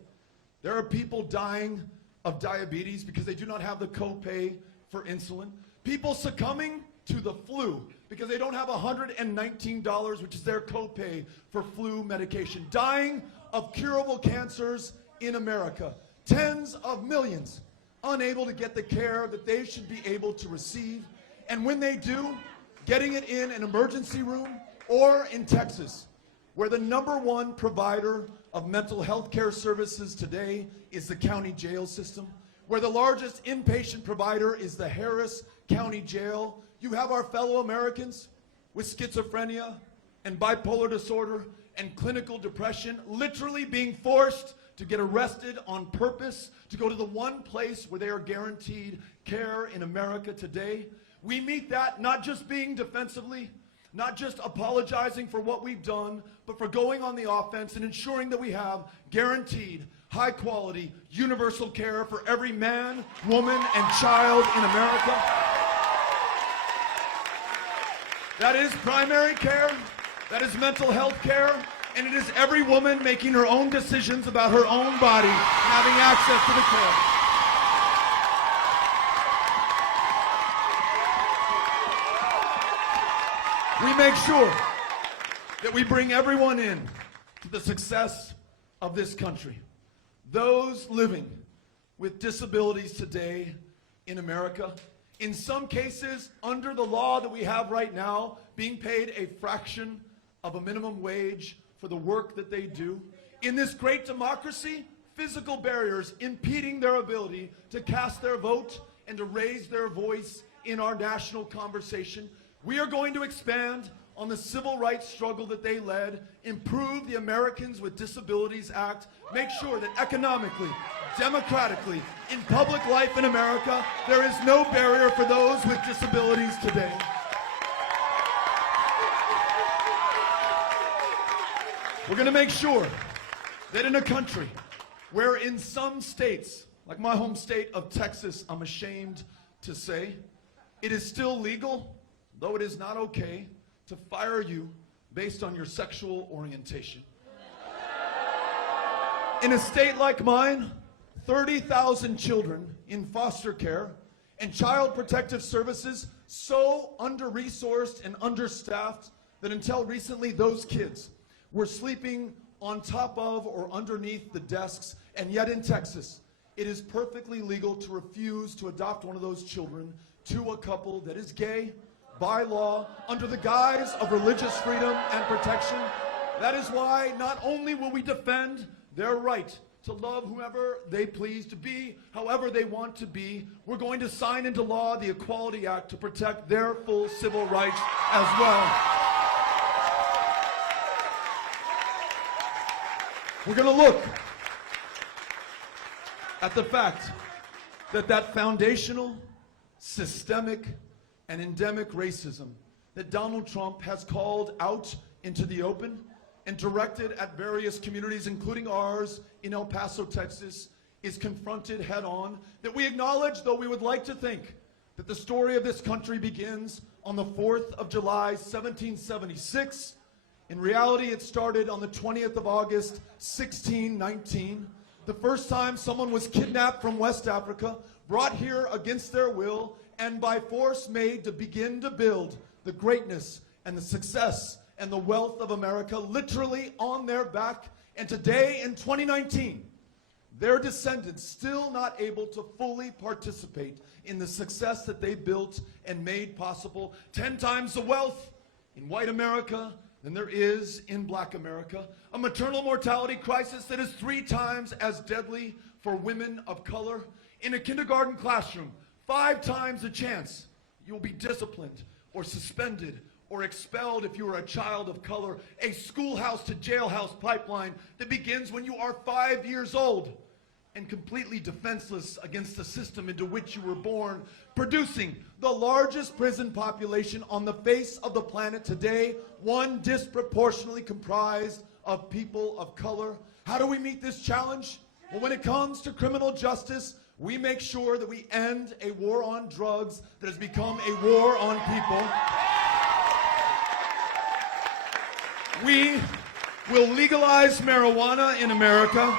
there are people dying of diabetes because they do not have the copay for insulin. People succumbing to the flu because they don't have $119, which is their copay for flu medication. Dying of curable cancers in America. Tens of millions unable to get the care that they should be able to receive. And when they do, getting it in an emergency room or in Texas, where the #1 provider of mental health care services today is the county jail system, where the largest inpatient provider is the Harris County Jail. You have our fellow Americans with schizophrenia and bipolar disorder and clinical depression literally being forced to get arrested on purpose to go to the one place where they are guaranteed care in America today. We meet that not just being defensively, not just apologizing for what we've done, but for going on the offense and ensuring that we have guaranteed, high-quality, universal care for every man, woman, and child in America. That is primary care, that is mental health care, and it is every woman making her own decisions about her own body, having access to the care. We make sure that we bring everyone in to the success of this country. Those living with disabilities today in America, in some cases, under the law that we have right now, being paid a fraction of a minimum wage for the work that they do. In this great democracy, physical barriers impeding their ability to cast their vote and to raise their voice in our national conversation. We are going to expand on the civil rights struggle that they led, improve the Americans with Disabilities Act, make sure that economically, democratically, in public life in America, there is no barrier for those with disabilities today. We're going to make sure that in a country where in some states, like my home state of Texas, I'm ashamed to say, it is still legal, though it is not okay, to fire you based on your sexual orientation. In a state like mine, 30,000 children in foster care and child protective services so under-resourced and understaffed that until recently those kids were sleeping on top of or underneath the desks, and yet in Texas, it is perfectly legal to refuse to adopt one of those children to a couple that is gay, by law, under the guise of religious freedom and protection. That is why not only will we defend their right to love whoever they please, to be however they want to be, we're going to sign into law the Equality Act to protect their full civil rights as well. We're going to look at the fact that that foundational, systemic, and endemic racism that Donald Trump has called out into the open and directed at various communities, including ours in El Paso, Texas, is confronted head on. That we acknowledge, though we would like to think that the story of this country begins on the 4th of July, 1776. In reality, it started on the 20th of August, 1619. The first time someone was kidnapped from West Africa, brought here against their will, and by force made to begin to build the greatness and the success and the wealth of America literally on their back. And today in 2019, their descendants still not able to fully participate in the success that they built and made possible. 10 times the wealth in white America than there is in black America. A maternal mortality crisis that is 3 times as deadly for women of color. In a kindergarten classroom, 5 times the chance you will be disciplined or suspended or expelled if you are a child of color. A schoolhouse to jailhouse pipeline that begins when you are 5 years old and completely defenseless against the system into which you were born, producing the largest prison population on the face of the planet today, one disproportionately comprised of people of color. How do we meet this challenge? Well, when it comes to criminal justice, we make sure that we end a war on drugs that has become a war on people. We will legalize marijuana in America.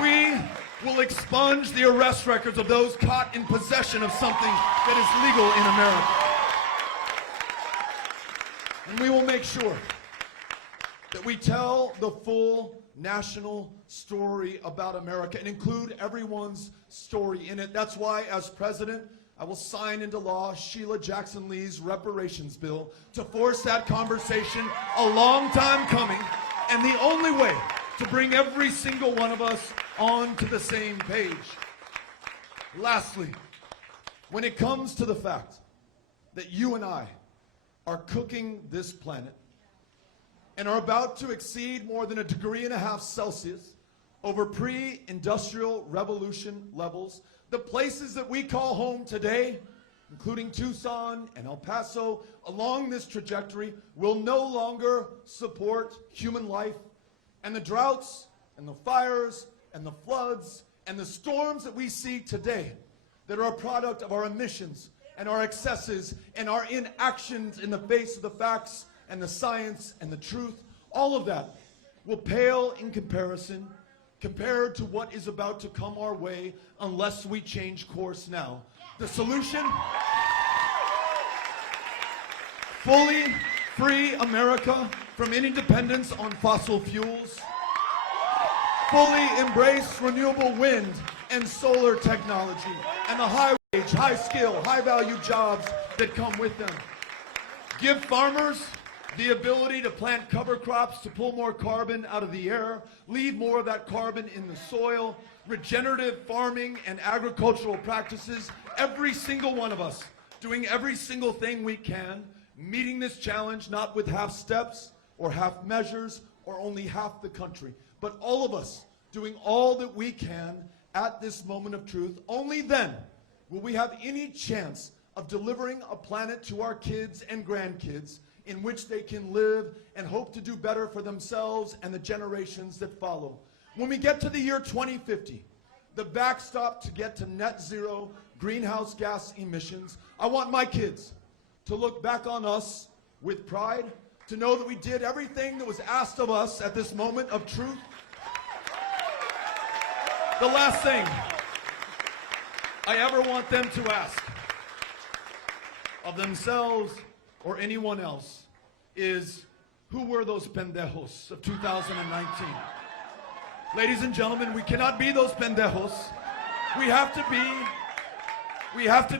We will expunge the arrest records of those caught in possession of something that is legal in America. And we will make sure that we tell the full national story about America and include everyone's story in it. That's why, as president, I will sign into law Sheila Jackson Lee's reparations bill to force that conversation, a long time coming, and the only way to bring every single one of us onto the same page. Lastly, when it comes to the fact that you and I are cooking this planet and are about to exceed more than 1.5 degrees Celsius over pre-industrial revolution levels, the places that we call home today, including Tucson and El Paso, along this trajectory will no longer support human life, and the droughts and the fires and the floods and the storms that we see today that are a product of our emissions and our excesses and our inactions in the face of the facts and the science and the truth, all of that will pale in comparison compared to what is about to come our way unless we change course now. The solution? Fully free America from any dependence on fossil fuels. Fully embrace renewable wind and solar technology and the high-wage, high-skill, high-value jobs that come with them. Give farmers the ability to plant cover crops to pull more carbon out of the air, leave more of that carbon in the soil, regenerative farming and agricultural practices, every single one of us doing every single thing we can, meeting this challenge not with half steps or half measures or only half the country, but all of us doing all that we can at this moment of truth. Only then will we have any chance of delivering a planet to our kids and grandkids in which they can live and hope to do better for themselves and the generations that follow. When we get to the year 2050, the backstop to get to net zero greenhouse gas emissions, I want my kids to look back on us with pride, to know that we did everything that was asked of us at this moment of truth. The last thing I ever want them to ask of themselves or anyone else is, who were those pendejos of 2019? Ladies and gentlemen, we cannot be those pendejos. We have to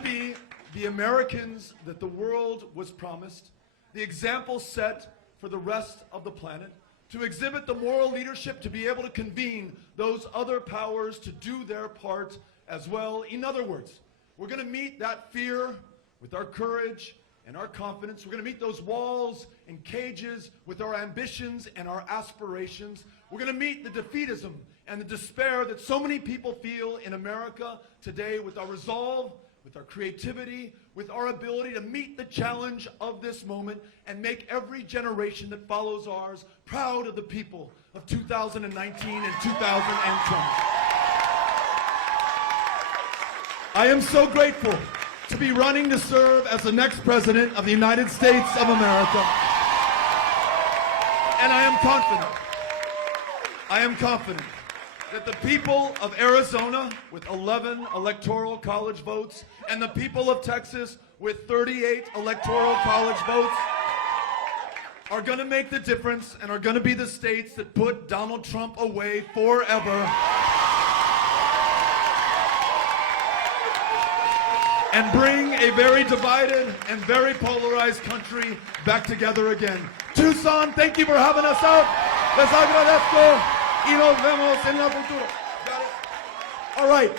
be the Americans that the world was promised, the example set for the rest of the planet, to exhibit the moral leadership to be able to convene those other powers to do their part as well. In other words, we're going to meet that fear with our courage and our confidence. We're going to meet those walls and cages with our ambitions and our aspirations. We're going to meet the defeatism and the despair that so many people feel in America today with our resolve, with our creativity, with our ability to meet the challenge of this moment and make every generation that follows ours proud of the people of 2019 and 2020. I am so grateful to be running to serve as the next president of the United States of America. And I am confident that the people of Arizona with 11 electoral college votes and the people of Texas with 38 electoral college votes are going to make the difference and are going to be the states that put Donald Trump away forever and bring a very divided and very polarized country back together again. Tucson, thank you for having us out. Les agradezco y nos vemos en el futuro. Got it? All right.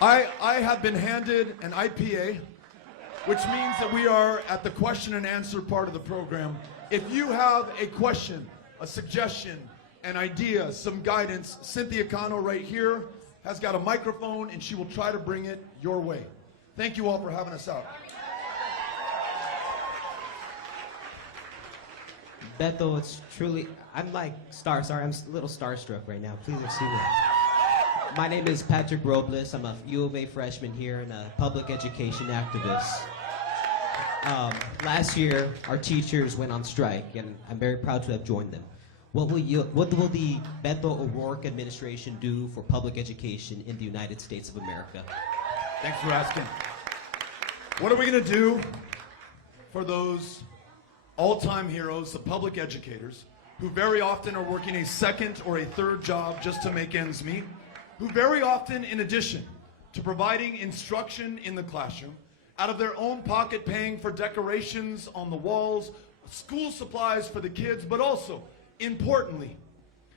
I have been handed an IPA, which means that we are at the question and answer part of the program. If you have a question, a suggestion, an idea, some guidance, Cynthia Cano right here has got a microphone and she will try to bring it your way. Thank you all for having us out. Beto, it's truly, I'm like sorry, I'm a little starstruck right now. Please excuse me. My name is Patrick Robles. I'm a U of A freshman here and a public education activist. Last year, our teachers went on strike, and I'm very proud to have joined them. What will the Beto O'Rourke administration do for public education in the United States of America? Thanks for asking. What are we going to do for those all-time heroes, the public educators, who very often are working a second or a third job just to make ends meet, who very often, in addition to providing instruction in the classroom, out of their own pocket paying for decorations on the walls, school supplies for the kids, but also, importantly,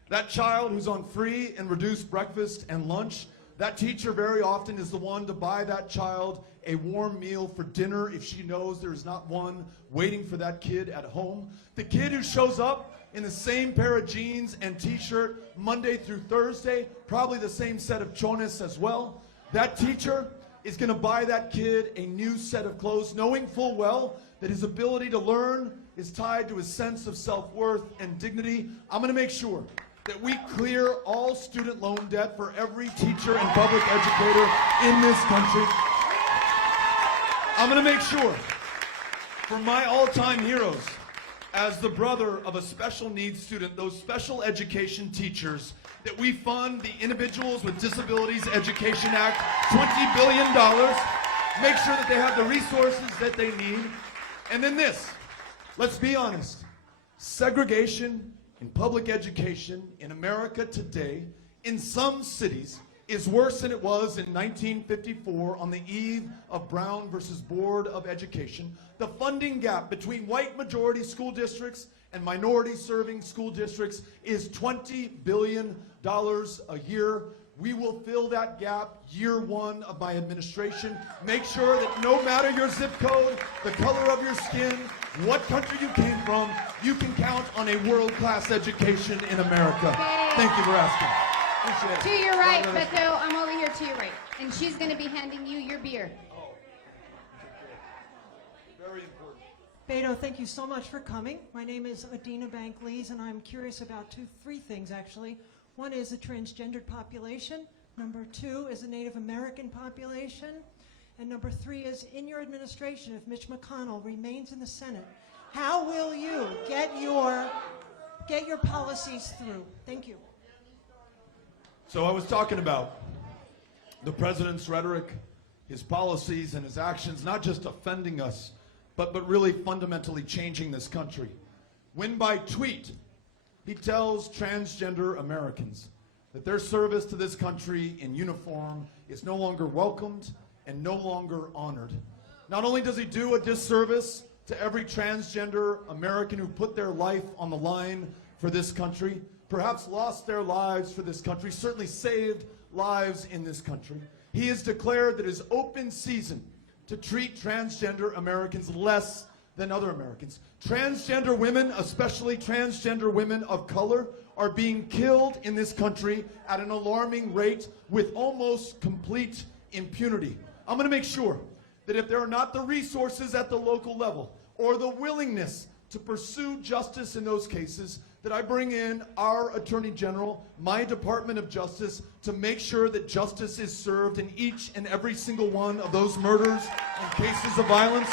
that child who's on free and reduced breakfast and lunch, that teacher very often is the one to buy that child a warm meal for dinner if she knows there's not one waiting for that kid at home. The kid who shows up in the same pair of jeans and t-shirt Monday through Thursday, probably the same set of chones as well. That teacher is going to buy that kid a new set of clothes, knowing full well that his ability to learn is tied to his sense of self-worth and dignity. I'm going to make sure that we clear all student loan debt for every teacher and public educator in this country. I'm going to make sure, for my all-time heroes, as the brother of a special needs student, those special education teachers, that we fund the Individuals with Disabilities Education Act, $20 billion, make sure that they have the resources that they need. And then this, let's be honest, segregation in public education in America today, in some cities, is worse than it was in 1954 on the eve of Brown versus Board of Education. The funding gap between white majority school districts and minority serving school districts is $20 billion a year. We will fill that gap year one of my administration. Make sure that no matter your zip code, the color of your skin, what country you came from, you can count on a world-class education in America. Okay. Thank you for asking. Appreciate it. To your right, Beto, I'm over here to your right. And she's going to be handing you your beer. Very important. Beto, thank you so much for coming. My name is Adina Bank-Lees, and I'm curious about three things, actually. One is the transgendered population. Number two is the Native American population. And number three is, in your administration, if Mitch McConnell remains in the Senate, how will you get your policies through? Thank you. So I was talking about the president's rhetoric, his policies and his actions, not just offending us, but really fundamentally changing this country. When by tweet, he tells transgender Americans that their service to this country in uniform is no longer welcomed and no longer honored. Not only does he do a disservice to every transgender American who put their life on the line for this country, perhaps lost their lives for this country, certainly saved lives in this country. He has declared that it is open season to treat transgender Americans less than other Americans. Transgender women, especially transgender women of color, are being killed in this country at an alarming rate with almost complete impunity. I'm going to make sure that if there are not the resources at the local level or the willingness to pursue justice in those cases, that I bring in our Attorney General, my Department of Justice, to make sure that justice is served in each and every single one of those murders and cases of violence.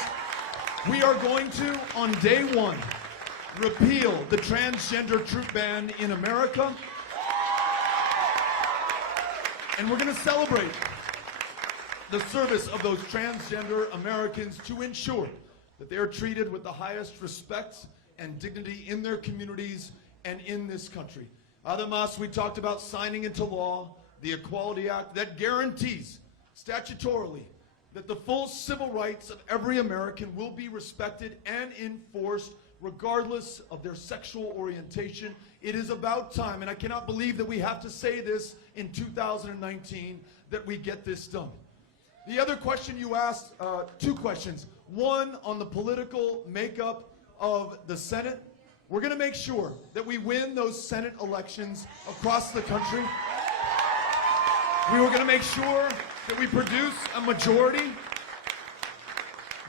We are going to, on day one, repeal the transgender troop ban in America. And we're going to celebrate the service of those transgender Americans to ensure that they are treated with the highest respect and dignity in their communities and in this country. Además, we talked about signing into law the Equality Act that guarantees statutorily that the full civil rights of every American will be respected and enforced regardless of their sexual orientation. It is about time, and I cannot believe that we have to say this in 2019, that we get this done. The other question you asked, two questions. One on the political makeup of the Senate. We're going to make sure that we win those Senate elections across the country. We were going to make sure that we produce a majority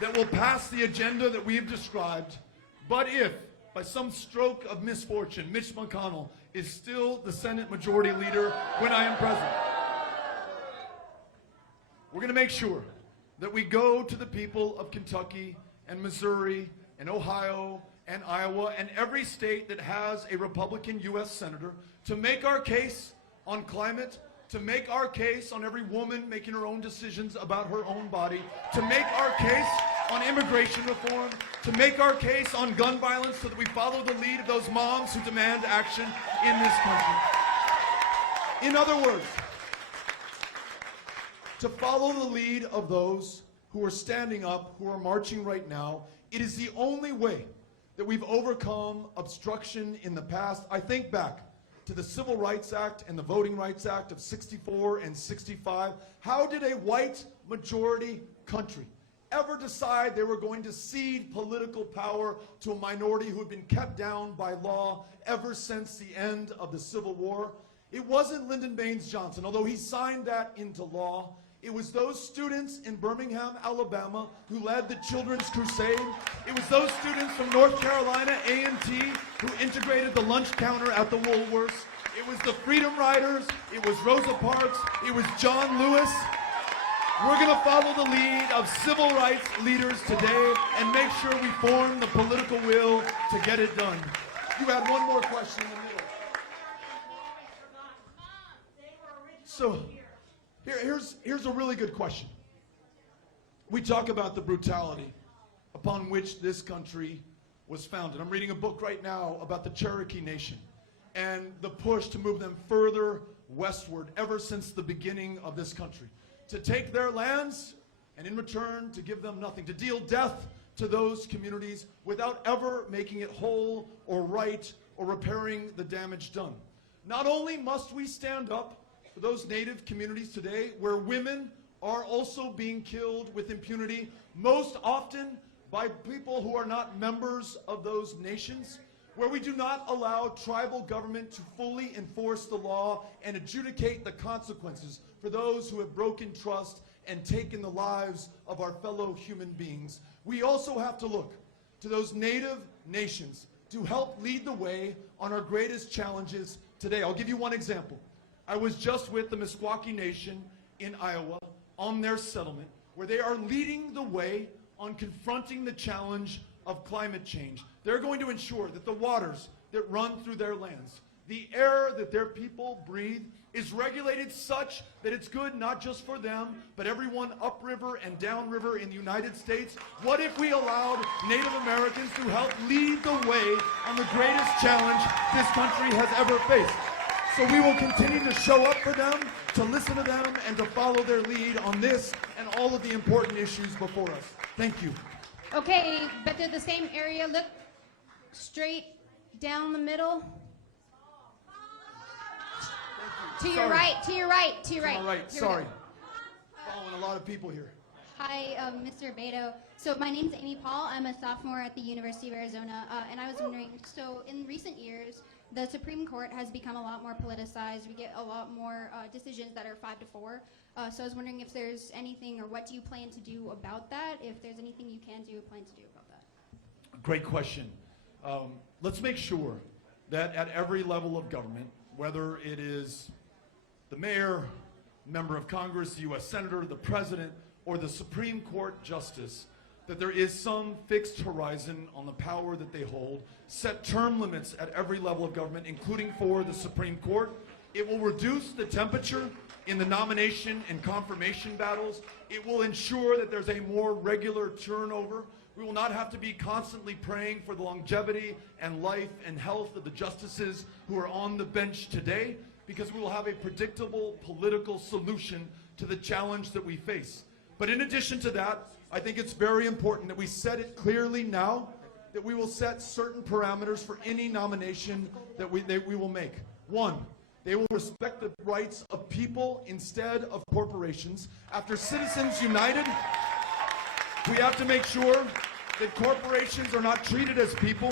that will pass the agenda that we have described. But if, by some stroke of misfortune, Mitch McConnell is still the Senate Majority Leader when I am president, we're going to make sure that we go to the people of Kentucky and Missouri and Ohio and Iowa and every state that has a Republican U.S. Senator to make our case on climate, to make our case on every woman making her own decisions about her own body, to make our case on immigration reform, to make our case on gun violence so that we follow the lead of those moms who demand action in this country. In other words, to follow the lead of those who are standing up, who are marching right now. It is the only way that we've overcome obstruction in the past. I think back to the Civil Rights Act and the Voting Rights Act of 64 and 65. How did a white majority country ever decide they were going to cede political power to a minority who had been kept down by law ever since the end of the Civil War? It wasn't Lyndon Baines Johnson, although he signed that into law. It was those students in Birmingham, Alabama, who led the Children's Crusade. It was those students from North Carolina A&T who integrated the lunch counter at the Woolworths. It was the Freedom Riders. It was Rosa Parks. It was John Lewis. We're going to follow the lead of civil rights leaders today and make sure we form the political will to get it done. You had one more question in the middle. So, here's a really good question. We talk about the brutality upon which this country was founded. I'm reading a book right now about the Cherokee Nation and the push to move them further westward ever since the beginning of this country. To take their lands and in return to give them nothing. To deal death to those communities without ever making it whole or right or repairing the damage done. Not only must we stand up for those Native communities today where women are also being killed with impunity, most often by people who are not members of those nations, where we do not allow tribal government to fully enforce the law and adjudicate the consequences for those who have broken trust and taken the lives of our fellow human beings. We also have to look to those Native nations to help lead the way on our greatest challenges today. I'll give you one example. I was just with the Meskwaki Nation in Iowa on their settlement, where they are leading the way on confronting the challenge of climate change. They're going to ensure that the waters that run through their lands, the air that their people breathe, is regulated such that it's good not just for them, but everyone upriver and downriver in the United States. What if we allowed Native Americans to help lead the way on the greatest challenge this country has ever faced? So we will continue to show up for them, to listen to them, and to follow their lead on this and all of the important issues before us. Thank you. Okay, but they're the same area. Look straight down the middle. To your right, to your right, to your right. To my right, Here we sorry. go. Following a lot of people here. Hi, Mr. Beto. So my name's Amy Paul. I'm a sophomore at the University of Arizona, and I was wondering, so in recent years, the Supreme Court has become a lot more politicized. We get a lot more decisions that are 5-4. So I was wondering if there's anything, or what do you plan to do about that? If there's anything you can do, plan to do about that? Great question. Let's make sure that at every level of government, whether it is the mayor, member of Congress, the U.S. Senator, the president, or the Supreme Court justice, that there is some fixed horizon on the power that they hold, set term limits at every level of government, including for the Supreme Court. It will reduce the temperature in the nomination and confirmation battles. It will ensure that there's a more regular turnover. We will not have to be constantly praying for the longevity and life and health of the justices who are on the bench today, because we will have a predictable political solution to the challenge that we face. But in addition to that, I think it's very important that we set it clearly now that we will set certain parameters for any nomination that we will make. One, they will respect the rights of people instead of corporations. After Citizens United, we have to make sure that corporations are not treated as people,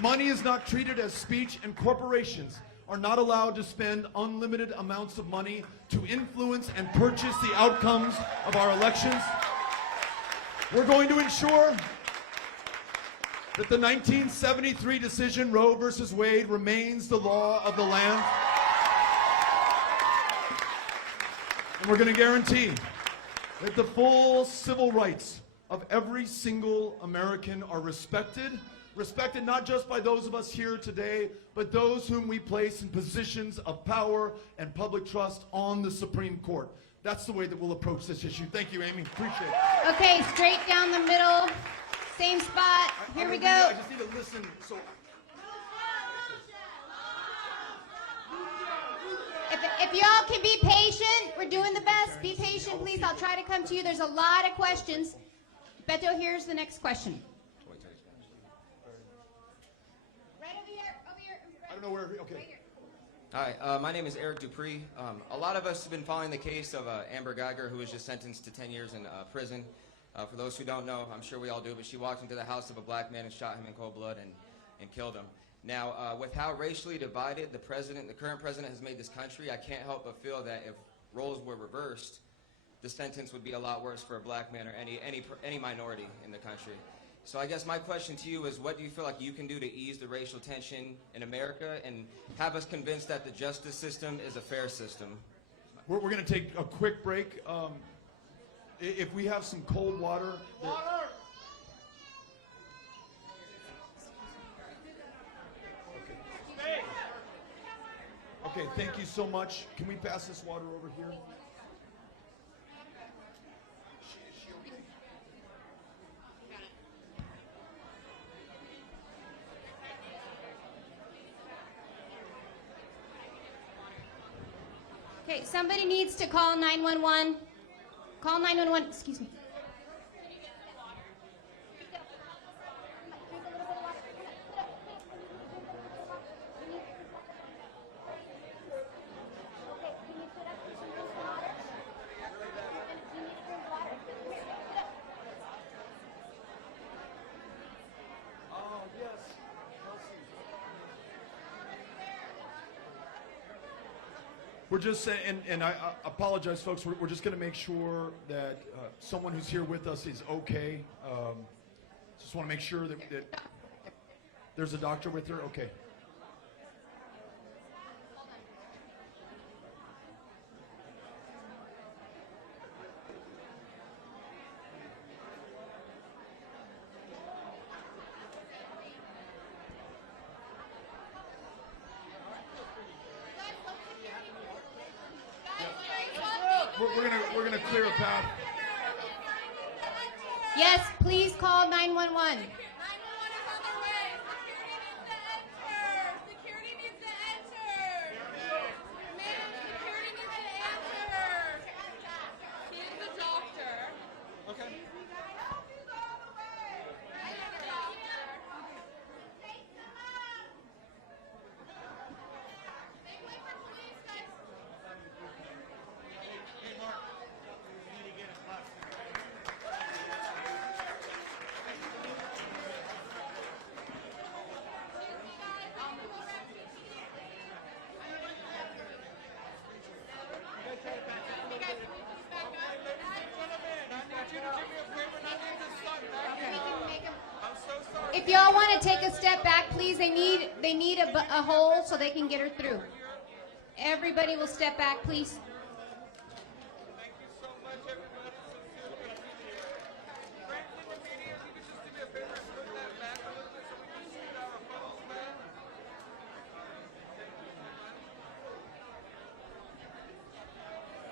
money is not treated as speech, and corporations are not allowed to spend unlimited amounts of money to influence and purchase the outcomes of our elections. We're going to ensure that the 1973 decision, Roe versus Wade, remains the law of the land. And we're going to guarantee that the full civil rights of every single American are respected, Respected not just by those of us here today, but those whom we place in positions of power and public trust on the Supreme Court. That's the way that we'll approach this issue. Thank you, Amy. Appreciate it. Okay, straight down the middle, same spot. Here we go. I just need to listen. So, If y'all can be patient, we're doing the best. Be patient, please. I'll try to come to you. There's a lot of questions. Beto, here's the next question. Right over here, over here. I don't know where. Okay. Right here. Hi, my name is Eric Dupree. A lot of us have been following the case of Amber Geiger, who was just sentenced to 10 years in prison. For those who don't know, I'm sure we all do, but she walked into the house of a black man and shot him in cold blood and killed him. Now, with how racially divided the current president has made this country, I can't help but feel that if roles were reversed, the sentence would be a lot worse for a black man or any minority in the country. So I guess my question to you is, what do you feel like you can do to ease the racial tension in America and have us convinced that the justice system is a fair system? We're going to take a quick break. If we have some cold water. Okay, thank you so much. Can we pass this water over here? Okay, somebody needs to call 911. Call 911. Excuse me. We're just saying, and I apologize, folks. We're just going to make sure that someone who's here with us is okay. Just want to make sure that there's a doctor with her. Okay. We're gonna clear a path. Yes, please call 911. If y'all want to take a step back, please. They need a hole so they can get her through. Everybody will step back, please.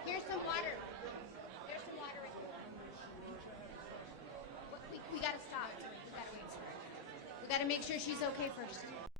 Here's some water. There's some water. We gotta stop. We gotta make sure she's okay first.